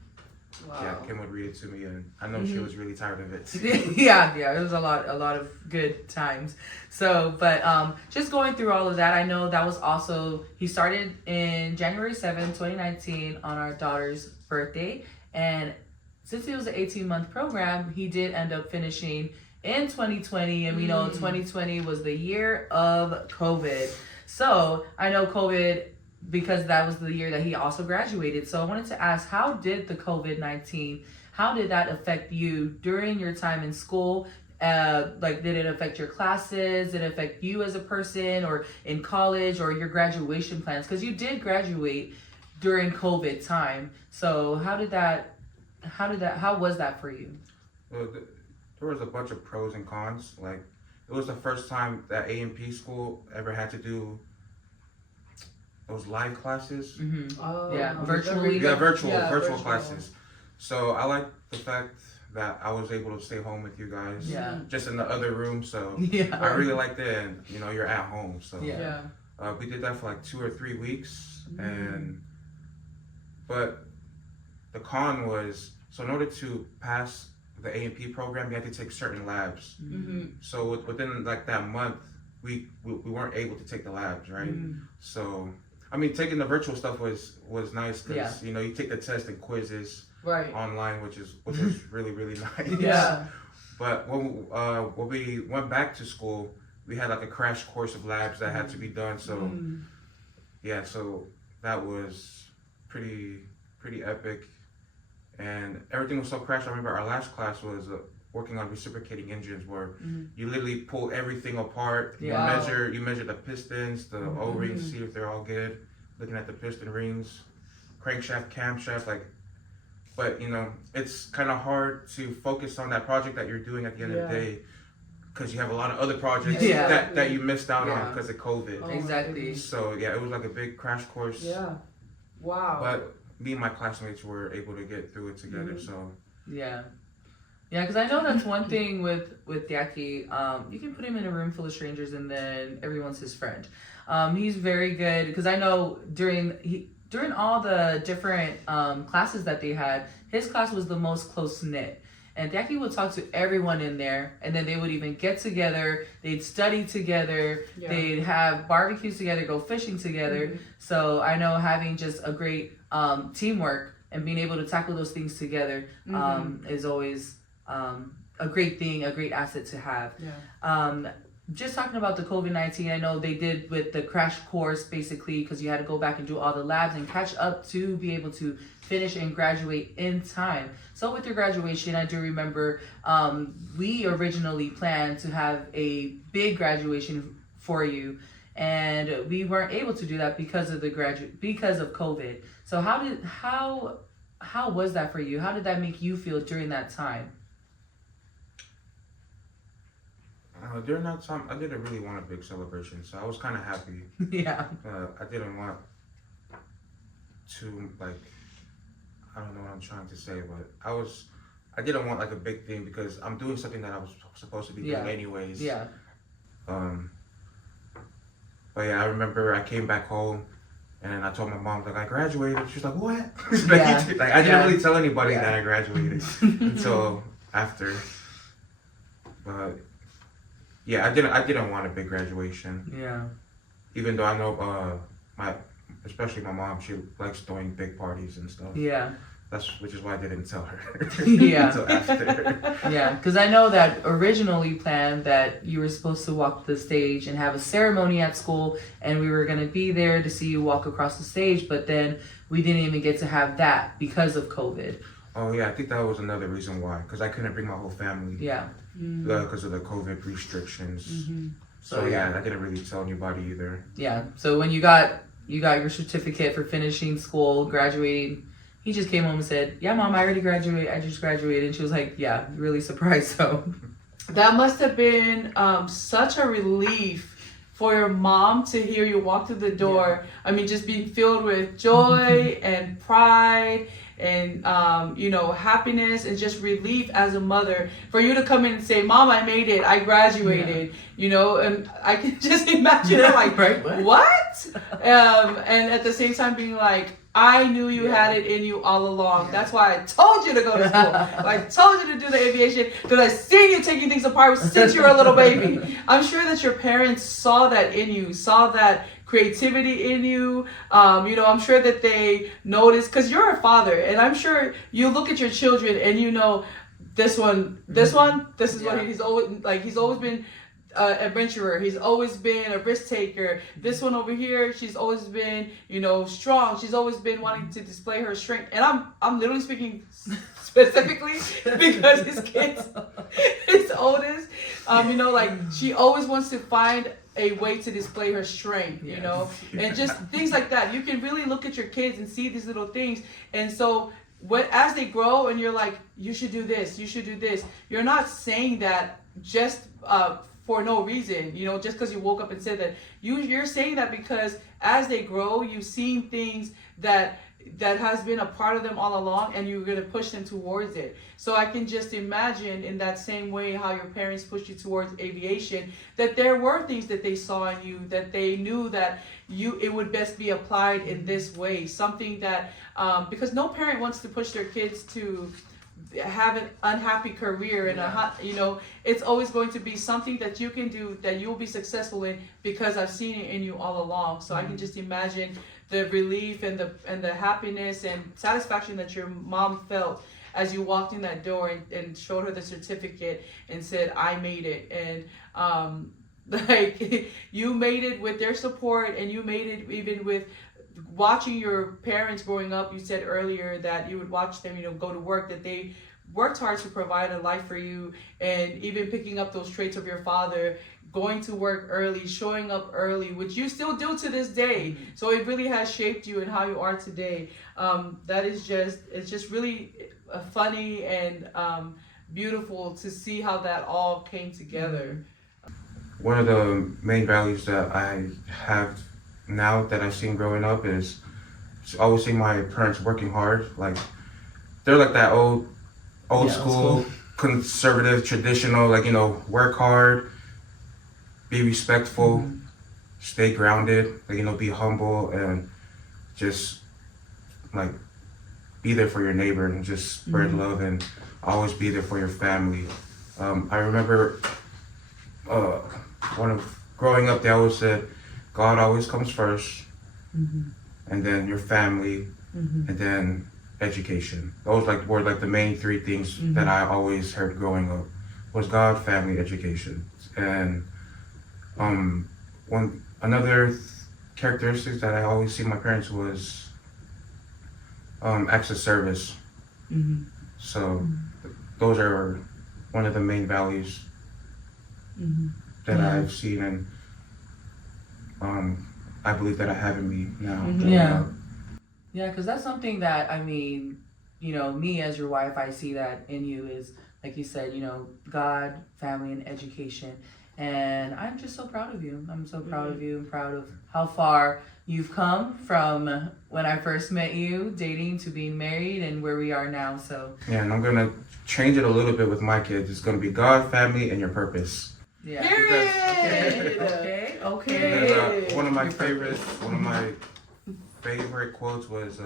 yeah, Kim would read it to me, and I know she was really tired of it. yeah, it was a lot of good times. So, but just going through all of that, I know that was also, he started in January 7th, 2019 on our daughter's birthday, and since it was an 18-month program, he did end up finishing in 2020, and we know 2020 was the year of COVID. So, I know COVID, because that was the year that he also graduated. So I wanted to ask, how did the COVID-19, how did that affect you during your time in school? Like, did it affect your classes? Did it affect you as a person, or in college, or your graduation plans? Because you did graduate during COVID time. So how was that for you? Well, there was a bunch of pros and cons. Like, it was the first time that A&P school ever had to do those live classes. Virtually. Virtual classes. So I like the fact that I was able to stay home with you guys. Yeah. Just in the other room. So Yeah. I really liked it, and you're at home. So Yeah. we did that for like 2 or 3 weeks, but the con was, so in order to pass the A&P program, you had to take certain labs. So within like that month, we weren't able to take the labs, right? So I mean, taking the virtual stuff was nice because you take the test and quizzes online, which was really, really nice. Yeah. But when we went back to school, we had like a crash course of labs that had to be done. So so that was pretty epic, and everything was so crashed. I remember our last class was working on reciprocating engines, where you literally pull everything apart. You measure the pistons, the O-rings, see if they're all good. Looking at the piston rings, crankshaft, camshaft, but it's kind of hard to focus on that project that you're doing at the end of the day, because you have a lot of other projects that you missed out on because of COVID. Oh, exactly. So it was like a big crash course. Yeah. Wow. But me and my classmates were able to get through it together. So yeah, because I know that's one thing with Diaki. You can put him in a room full of strangers, and then everyone's his friend. He's very good, because I know during all the different classes that they had, his class was the most close knit. And Diaki would talk to everyone in there, and then they would even get together. They'd study together. Yeah. They'd have barbecues together, go fishing together. So I know having just a great teamwork and being able to tackle those things together is always a great thing, a great asset to have. Yeah. Just talking about the COVID-19, I know they did with the crash course, basically, because you had to go back and do all the labs and catch up to be able to finish and graduate in time. So with your graduation, I do remember we originally planned to have a big graduation for you, and we weren't able to do that because of because of COVID. So how was that for you? How did that make you feel during that time? During that time, I didn't really want a big celebration, so I was kind of happy. Yeah. I didn't want to, I don't know what I'm trying to say, but I didn't want like a big thing, because I'm doing something that I was supposed to be doing anyways. Yeah. But yeah, I remember I came back home, and I told my mom, I graduated. She's like, what? I didn't really tell anybody that I graduated until after. But yeah, I didn't want a big graduation. Yeah. Even though I know especially my mom, she likes throwing big parties and stuff. Yeah. which is why I didn't tell her. Yeah. Until after. Yeah, because I know that originally planned that you were supposed to walk the stage and have a ceremony at school, and we were going to be there to see you walk across the stage, but then we didn't even get to have that because of COVID. Oh yeah, I think that was another reason why, because I couldn't bring my whole family Yeah. because of the COVID restrictions. Mm-hmm. So yeah, I didn't really tell anybody either. Yeah. So when you got your certificate for finishing school, graduating, he just came home and said, "Yeah, Mom, I already graduated. I just graduated." And she was like, "Yeah, really surprised." So That must have been such a relief for your mom to hear you walk through the door. I mean, just being filled with joy and pride and happiness and just relief as a mother, for you to come in and say, "Mom, I made it. I graduated." And I can just imagine her like, right? what? And at the same time being like, I knew you had it in you all along. That's why I told you to go to school. I told you to do the aviation, because I seen you taking things apart since you were a little baby. I'm sure that your parents saw that in you, saw that creativity in you. I'm sure that they noticed, because you're a father, and I'm sure you look at your children and this one, this is what he's always been. Adventurer. He's always been a risk taker. This one over here, she's always been, strong. She's always been wanting to display her strength. And I'm literally speaking specifically because his oldest, she always wants to find a way to display her strength, and just things like that. You can really look at your kids and see these little things. And so as they grow and you're like, you should do this, you should do this, you're not saying that just for no reason, just because you woke up and said that. You're saying that because as they grow, you've seen things that has been a part of them all along, and you're going to push them towards it. So I can just imagine in that same way how your parents pushed you towards aviation, that there were things that they saw in you, that they knew that it would best be applied in this way. Something that, because no parent wants to push their kids to have an unhappy career and it's always going to be something that you can do that you'll be successful in, because I've seen it in you all along. So I can just imagine the relief and the happiness and satisfaction that your mom felt as you walked in that door and showed her the certificate and said, "I made it." And you made it with their support, and you made it even with watching your parents growing up. You said earlier that you would watch them, go to work, that they worked hard to provide a life for you, and even picking up those traits of your father, going to work early, showing up early, which you still do to this day. So it really has shaped you and how you are today. It's just really funny and beautiful to see how that all came together. One of the main values that I have now that I've seen growing up is always seeing my parents working hard. Like, they're like that old school, conservative, traditional, work hard, be respectful, stay grounded, be humble, and just be there for your neighbor and just spread love and always be there for your family. I remember growing up, they always said, God always comes first, and then your family, and then education. Those were the main three things that I always heard growing up, was God, family, education. And another characteristic that I always see in my parents was acts of service. So those are one of the main values that I've seen, and I believe that I have in me now. Yeah, because that's something that, me as your wife, I see that in you is, like you said, God, family, and education. And I'm just so proud of you. I'm so proud of you. I'm proud of how far you've come from when I first met you, dating, to being married, and where we are now. So yeah, and I'm going to change it a little bit with my kids. It's going to be God, family, and your purpose. Yeah. Okay. Because, one of my favorite quotes was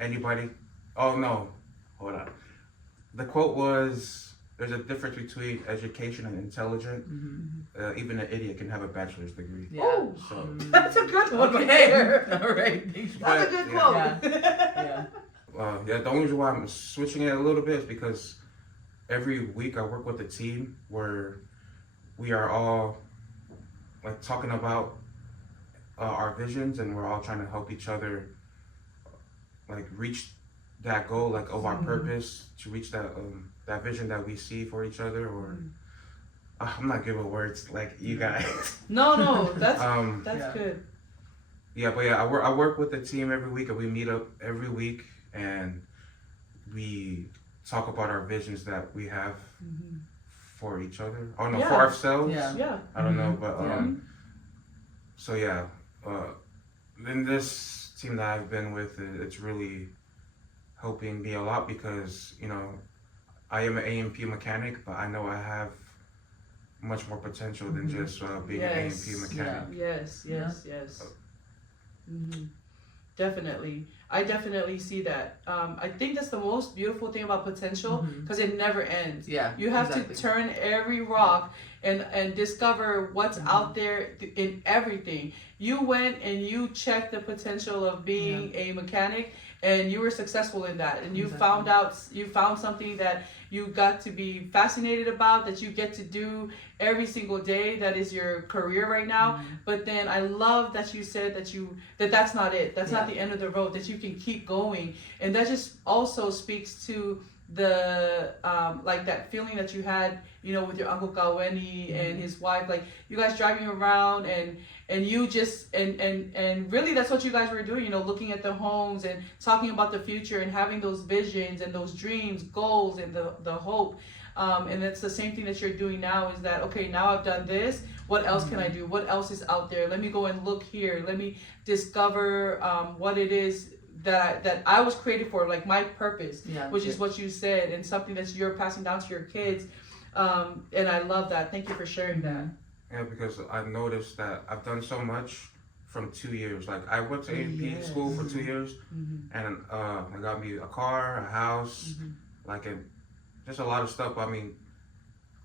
anybody. Oh no, hold on. The quote was, "There's a difference between education and intelligent. Even an idiot can have a bachelor's degree." Yeah. So That's a good one. Okay. All right. That's a good quote. Yeah. Yeah, the only reason why I'm switching it a little bit is because every week I work with a team where we are all like talking about our visions, and we're all trying to help each other like reach that goal, like of our purpose, to reach that vision that we see for each other. Or I'm not good with words like you guys. No, that's Yeah. good. Yeah, but yeah, I work with the team every week, and we meet up every week, and we talk about our visions that we have for each other. Oh no, Yeah. for ourselves. Yeah. Yeah. I don't know, but Yeah. so yeah, in this team that I've been with, it's really helping me a lot because I am an A&P mechanic, but I know I have much more potential than just being an Yes. A&P mechanic. Yes. Definitely. I definitely see that. I think that's the most beautiful thing about potential because it never ends. Yeah. You have exactly. to turn every rock and discover what's out there in everything. You went and you checked the potential of being a mechanic, and you were successful in that, and you found something that you got to be fascinated about, that you get to do every single day, that is your career right now. But then I love that you said that's not it, that's not the end of the road, that you can keep going. And that just also speaks to the like that feeling that you had with your uncle Kaweni and his wife, like you guys driving around and you just and really that's what you guys were doing, looking at the homes and talking about the future and having those visions and those dreams, goals, and the hope. And it's the same thing that you're doing now, is that, okay, now I've done this, what else can I do? What else is out there? Let me go and look here. Let me discover what it is that I was created for, like my purpose, which is what you said, and something that you're passing down to your kids. And I love that. Thank you for sharing that. Yeah, because I've noticed that I've done so much from 2 years. Like I went to A&P school for 2 years, and I got me a car, a house, just a lot of stuff. I mean,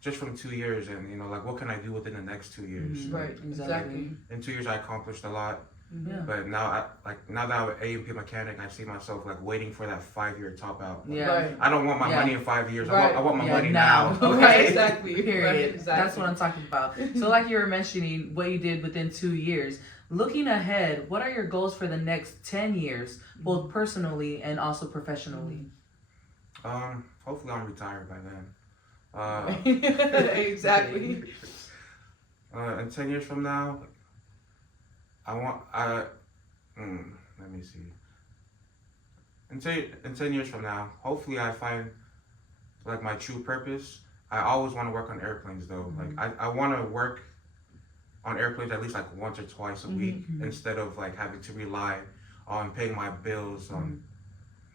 just from 2 years, and like what can I do within the next 2 years? Right, exactly. In 2 years, I accomplished a lot. But now, now that I'm an A&P mechanic, I see myself like waiting for that 5-year top out. Like, Right. I don't want my money in 5 years. Right. I want my Yeah, money now. now. Right, exactly. Period. Right, exactly. That's what I'm talking about. So like you were mentioning what you did within 2 years. Looking ahead, what are your goals for the next 10 years, both personally and also professionally? Hopefully I'm retired by then. Exactly. In 10 years from now, let me see. In 10 years from now, hopefully I find like my true purpose. I always want to work on airplanes though. Like I want to work on airplanes at least like once or twice a week, instead of like having to rely on paying my bills on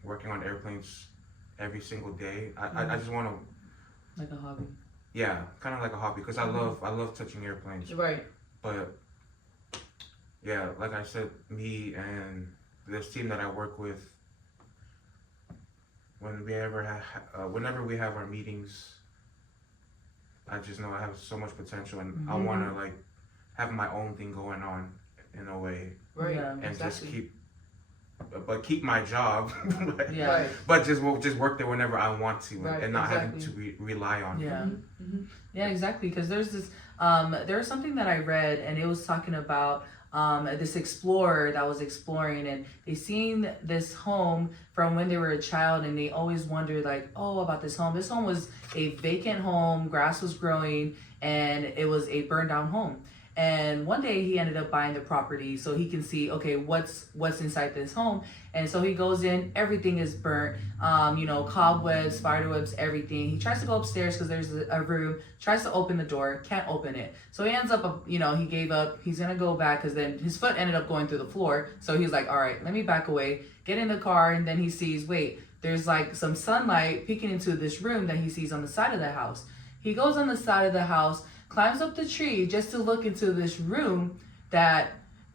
working on airplanes every single day. I just want to, Like a hobby. yeah, kind of like a hobby, because I love touching airplanes. Right. But yeah, like I said, me and this team that I work with, whenever we have our meetings, I just know I have so much potential, and I want to like have my own thing going on in a way, Right. Yeah. and just Exactly. keep my job, Yeah. Right. but just work there whenever I want to, Right, and not exactly. having to rely on. Yeah. Mm-hmm. Yeah, exactly. Because there's this, there was something that I read, and it was talking about this explorer that was exploring, and they seen this home from when they were a child, and they always wondered like, oh, about this home. This home was a vacant home, grass was growing, and it was a burned down home. And one day he ended up buying the property so he can see, okay, what's inside this home. And so he goes in, everything is burnt, cobwebs, spiderwebs, everything. He tries to go upstairs because there's a room, tries to open the door, can't open it. So he ends up, he gave up. He's going to go back because then his foot ended up going through the floor. So he's like, all right, let me back away, get in the car. And then he sees, wait, there's like some sunlight peeking into this room that he sees on the side of the house. He goes on the side of the house, climbs up the tree just to look into this room that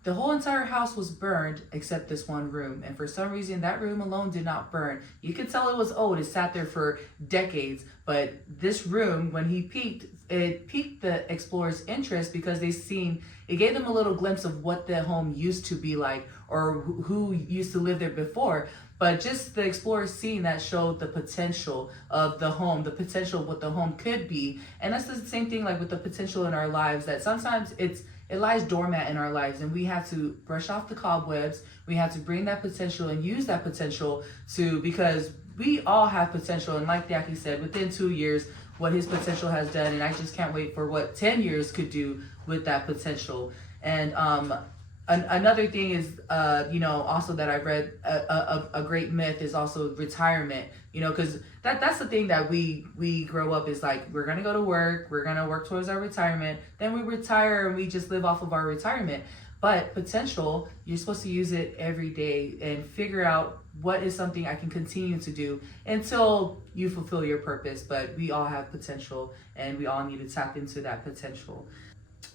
the whole entire house was burned except this one room. And for some reason, that room alone did not burn. You could tell it was old. It sat there for decades. But this room, when he peeked, it piqued the explorer's interest because it gave them a little glimpse of what the home used to be like, or who used to live there before, but just the explorers seeing that showed the potential of the home, the potential of what the home could be. And that's the same thing like with the potential in our lives, that sometimes it lies dormant in our lives, and we have to brush off the cobwebs. We have to bring that potential and use that potential because we all have potential. And like Jackie said, within 2 years, what his potential has done, and I just can't wait for what 10 years could do with that potential. And another thing is, also that I read, a great myth is also retirement, because that's the thing that we grow up is like, we're going to go to work, we're going to work towards our retirement, then we retire and we just live off of our retirement. But potential, you're supposed to use it every day and figure out what is something I can continue to do until you fulfill your purpose. But we all have potential, and we all need to tap into that potential.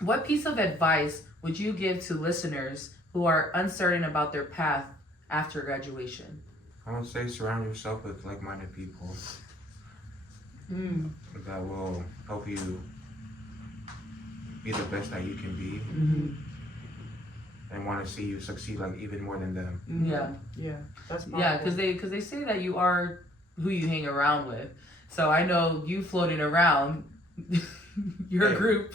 What piece of advice would you give to listeners who are uncertain about their path after graduation? I would say surround yourself with like-minded people that will help you be the best that you can be, and want to see you succeed like even more than them. Yeah, that's powerful. Yeah, because they say that you are who you hang around with. So I know you floating around your group.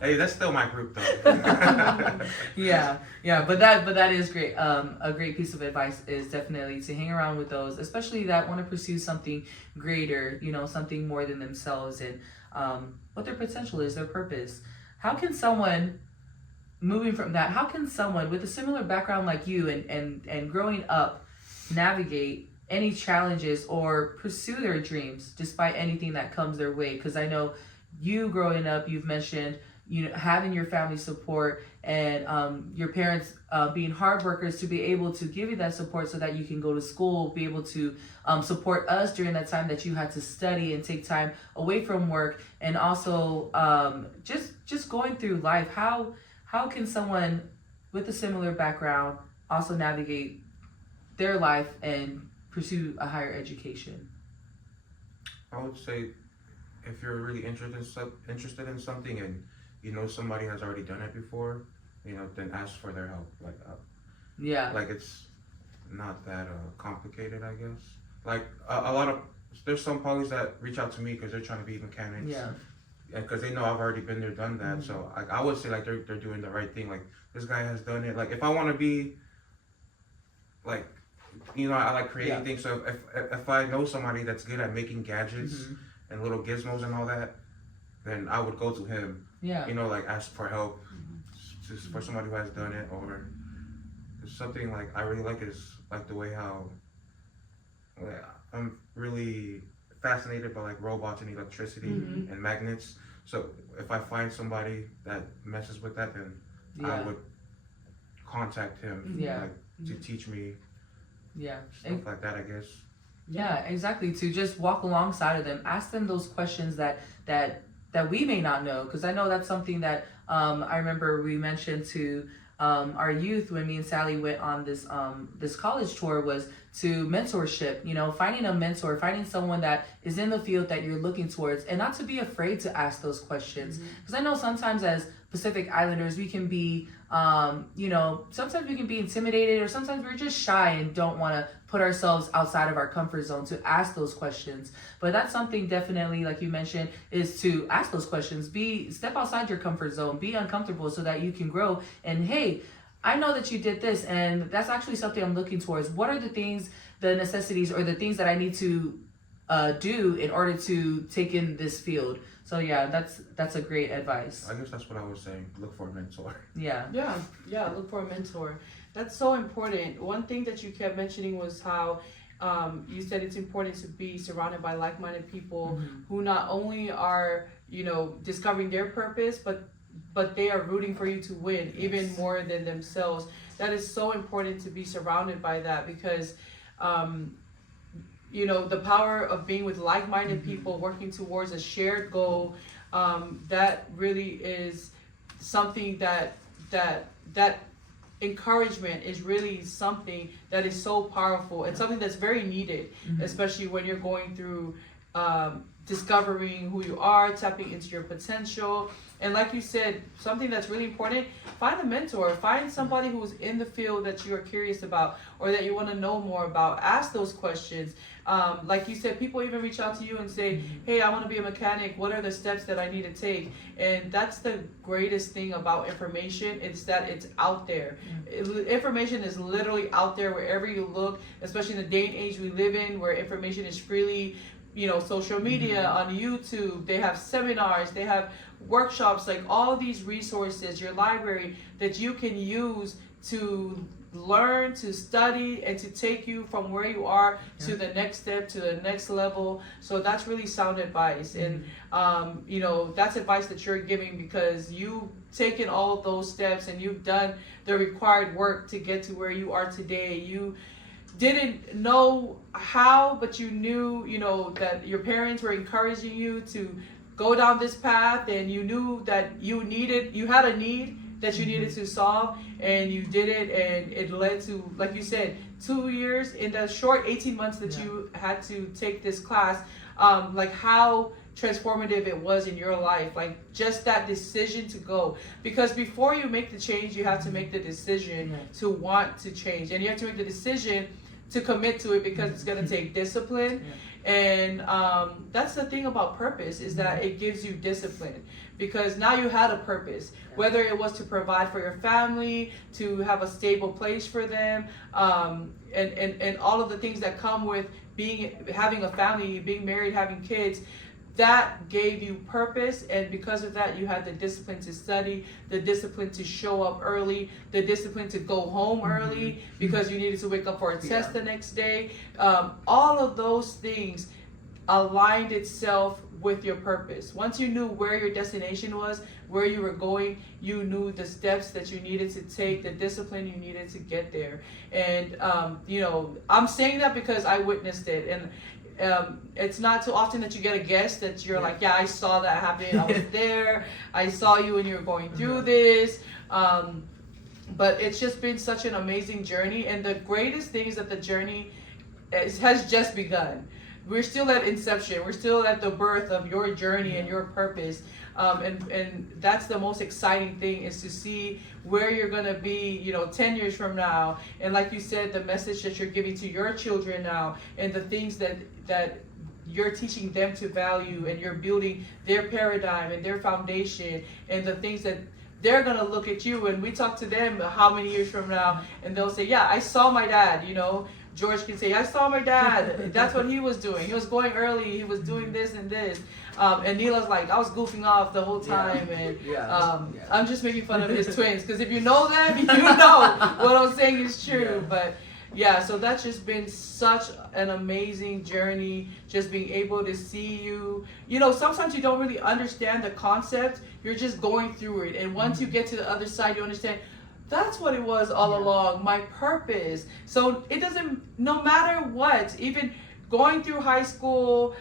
Hey, that's still my group though. yeah, but that is great. A great piece of advice is definitely to hang around with those, especially that want to pursue something greater, something more than themselves, and what their potential is, their purpose. How can someone with a similar background like you and growing up navigate any challenges or pursue their dreams despite anything that comes their way? Because I know you growing up, you've mentioned having your family support and your parents being hard workers to be able to give you that support so that you can go to school, be able to support us during that time that you had to study and take time away from work, and also just going through life. How can someone with a similar background also navigate their life and pursue a higher education? I would say if you're really interested in something and somebody has already done it before, then ask for their help. Like it's not that complicated, I guess. Like there's some polys that reach out to me because they're trying to be mechanics. Yeah. And because they know I've already been there, done that. So I would say like they're doing the right thing. Like this guy has done it. Like if I want to be like, I like creating things. So if I know somebody that's good at making gadgets and little gizmos and all that, then I would go to him. Yeah. Like ask for help for somebody who has done it, or something like I really like is like the way how I'm really fascinated by like robots and electricity and magnets. So if I find somebody that messes with that, then I would contact him to teach me stuff like that, I guess. Yeah, exactly. To just walk alongside of them, ask them those questions that we may not know, because I know that's something that I remember we mentioned to our youth when me and Sally went on this college tour, was to mentorship. Finding a mentor, finding someone that is in the field that you're looking towards, and not to be afraid to ask those questions. Because I know sometimes as Pacific Islanders we can be sometimes we can be intimidated, or sometimes we're just shy and don't want to put ourselves outside of our comfort zone to ask those questions. But that's something definitely, like you mentioned, is to ask those questions. Step outside your comfort zone, be uncomfortable so that you can grow. And hey, I know that you did this, and that's actually something I'm looking towards. What are the things, the necessities, or the things that I need to do in order to take in this field? So yeah, that's a great advice. I guess that's what I was saying. Look for a mentor. Yeah. Look for a mentor. That's so important. One thing that you kept mentioning was how you said it's important to be surrounded by like-minded people who not only are discovering their purpose, but they are rooting for you to win even more than themselves. That is so important, to be surrounded by that, because the power of being with like-minded people working towards a shared goal, that really is something that encouragement is really something that is so powerful, and something that's very needed, especially when you're going through discovering who you are, tapping into your potential. And like you said, something that's really important, find a mentor, find somebody who's in the field that you're curious about or that you want to know more about. Ask those questions. Like you said, people even reach out to you and say, hey, I want to be a mechanic. What are the steps that I need to take? And that's the greatest thing about information. It's that it's out there. Information is literally out there wherever you look, especially in the day and age we live in where information is freely, social media, on YouTube. They have seminars, they have workshops, like all these resources, your library that you can use to learn, to study, and to take you from where you are to the next step, to the next level. So that's really sound advice. And that's advice that you're giving because you've taken all of those steps and you've done the required work to get to where you are today. You didn't know how, but you knew, that your parents were encouraging you to go down this path, and you knew that you had a need that you needed to solve, and you did it, and it led to, like you said, 2 years in the short 18 months that you had to take this class, like how transformative it was in your life, like just that decision to go. Because before you make the change, you have to make the decision to want to change, and you have to make the decision to commit to it because it's going to take discipline. And that's the thing about purpose, is that it gives you discipline, because now you had a purpose, whether it was to provide for your family, to have a stable place for them, and all of the things that come with having a family, being married, having kids. That gave you purpose, and because of that, you had the discipline to study, the discipline to show up early, the discipline to go home early because you needed to wake up for a test the next day. All of those things aligned itself with your purpose. Once you knew where your destination was, where you were going, you knew the steps that you needed to take, the discipline you needed to get there. And I'm saying that because I witnessed it, and it's not too often that you get a guest that you're like, yeah, I saw that happen. I was there. I saw you when you were going through this. But it's just been such an amazing journey. And the greatest thing is that the journey has just begun. We're still at inception. We're still at the birth of your journey and your purpose. And that's the most exciting thing, is to see where you're going to be, 10 years from now. And like you said, the message that you're giving to your children now, and the things that you're teaching them to value, and you're building their paradigm and their foundation, and the things that they're going to look at you. And we talk to them how many years from now, and they'll say, yeah, I saw my dad, George can say, I saw my dad. That's what he was doing. He was going early. He was doing this and this. And Neela's like, I was goofing off the whole time. And I'm just making fun of his twins. Because if you know them, you know what I'm saying is true. But so that's just been such an amazing journey. Just being able to see you. Sometimes you don't really understand the concept. You're just going through it. And once you get to the other side, you understand, that's what it was all along, my purpose. So it doesn't, no matter what, even going through high school,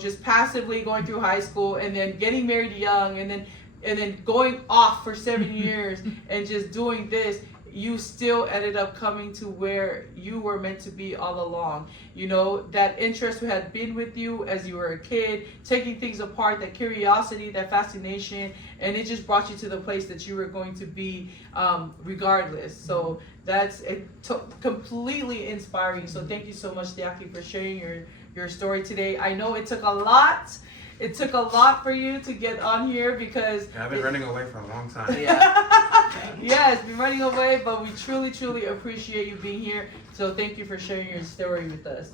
just passively going through high school, and then getting married young, and then going off for 7 years and just doing this, you still ended up coming to where you were meant to be all along. That interest had been with you as you were a kid, taking things apart, that curiosity, that fascination, and it just brought you to the place that you were going to be regardless. So that's completely inspiring. So thank you so much, Deaki, for sharing your story today. I know it took a lot. It took a lot for you to get on here, because I've been running away for a long time. Yes, been running away, but we truly, truly appreciate you being here. So thank you for sharing your story with us.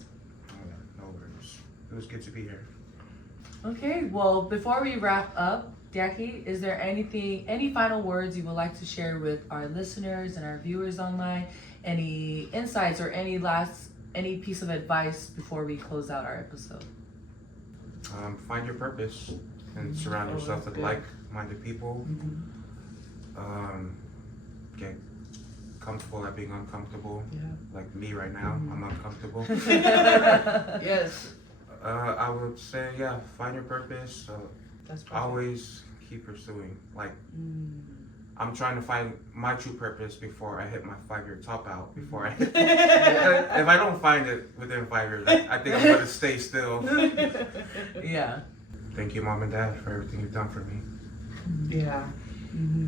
No worries. It was good to be here. Okay, well, before we wrap up, Deaki, is there any final words you would like to share with our listeners and our viewers online? Any insights or any piece of advice before we close out our episode? Find your purpose and surround yourself with like-minded people. Get comfortable at being uncomfortable. Like me right now, I'm uncomfortable. Yes. I would say, find your purpose. That's perfect. Always keep pursuing. I'm trying to find my true purpose before I hit my 5-year top out. Before I, Yeah. if I don't find it within 5 years, I think I'm gonna stay still. Yeah. Thank you, Mom and Dad, for everything you've done for me. Yeah.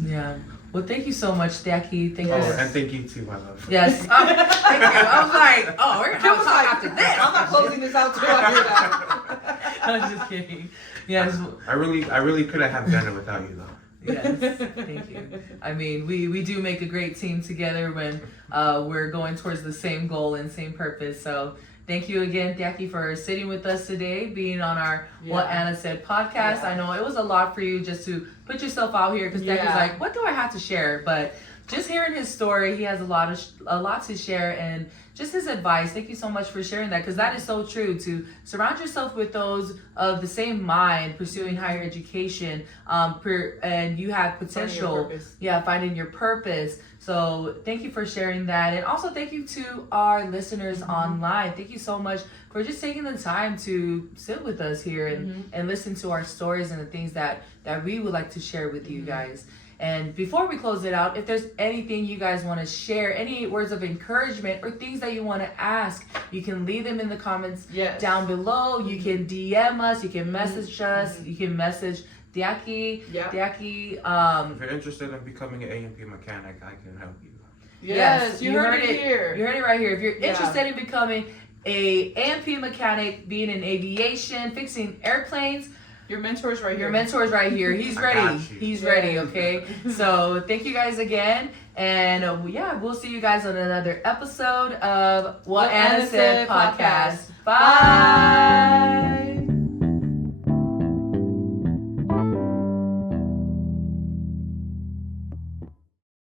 Yeah. Well, thank you so much, Jackie. Thank Oh, you. and thank you too, my love. Yes. Thank you. I was like, oh, we're Kim gonna was talk like, after this. I'm not closing this out till I hear that. I'm just kidding. Yes. I really couldn't have done it without you, though. Yes, thank you. I mean, we do make a great team together when we're going towards the same goal and same purpose. So thank you again, Jackie, for sitting with us today, being on our What Anna Said podcast. Yeah. I know it was a lot for you just to put yourself out here because Jackie's Yeah. like, what do I have to share? But just hearing his story, he has a lot to share, and just his advice. Thank you so much for sharing that, because that is so true. To surround yourself with those of the same mind, pursuing higher education, and you have potential. Finding your purpose. So thank you for sharing that, and also thank you to our listeners online. Thank you so much for just taking the time to sit with us here and listen to our stories and the things that we would like to share with you guys. And before we close it out, if there's anything you guys want to share, any words of encouragement or things that you want to ask, you can leave them in the comments down below. You can DM us, you can message us, you can message Diaki. Diaki, If you're interested in becoming an A&P mechanic, I can help you. Yes, you heard it here. You heard it right here. If you're interested in becoming a A&P mechanic, being in aviation, fixing airplanes, your mentor is right here. your mentor is right here. He's I ready. got you. He's ready, okay? So thank you guys again. And we'll see you guys on another episode of What Anna Said podcast. Bye.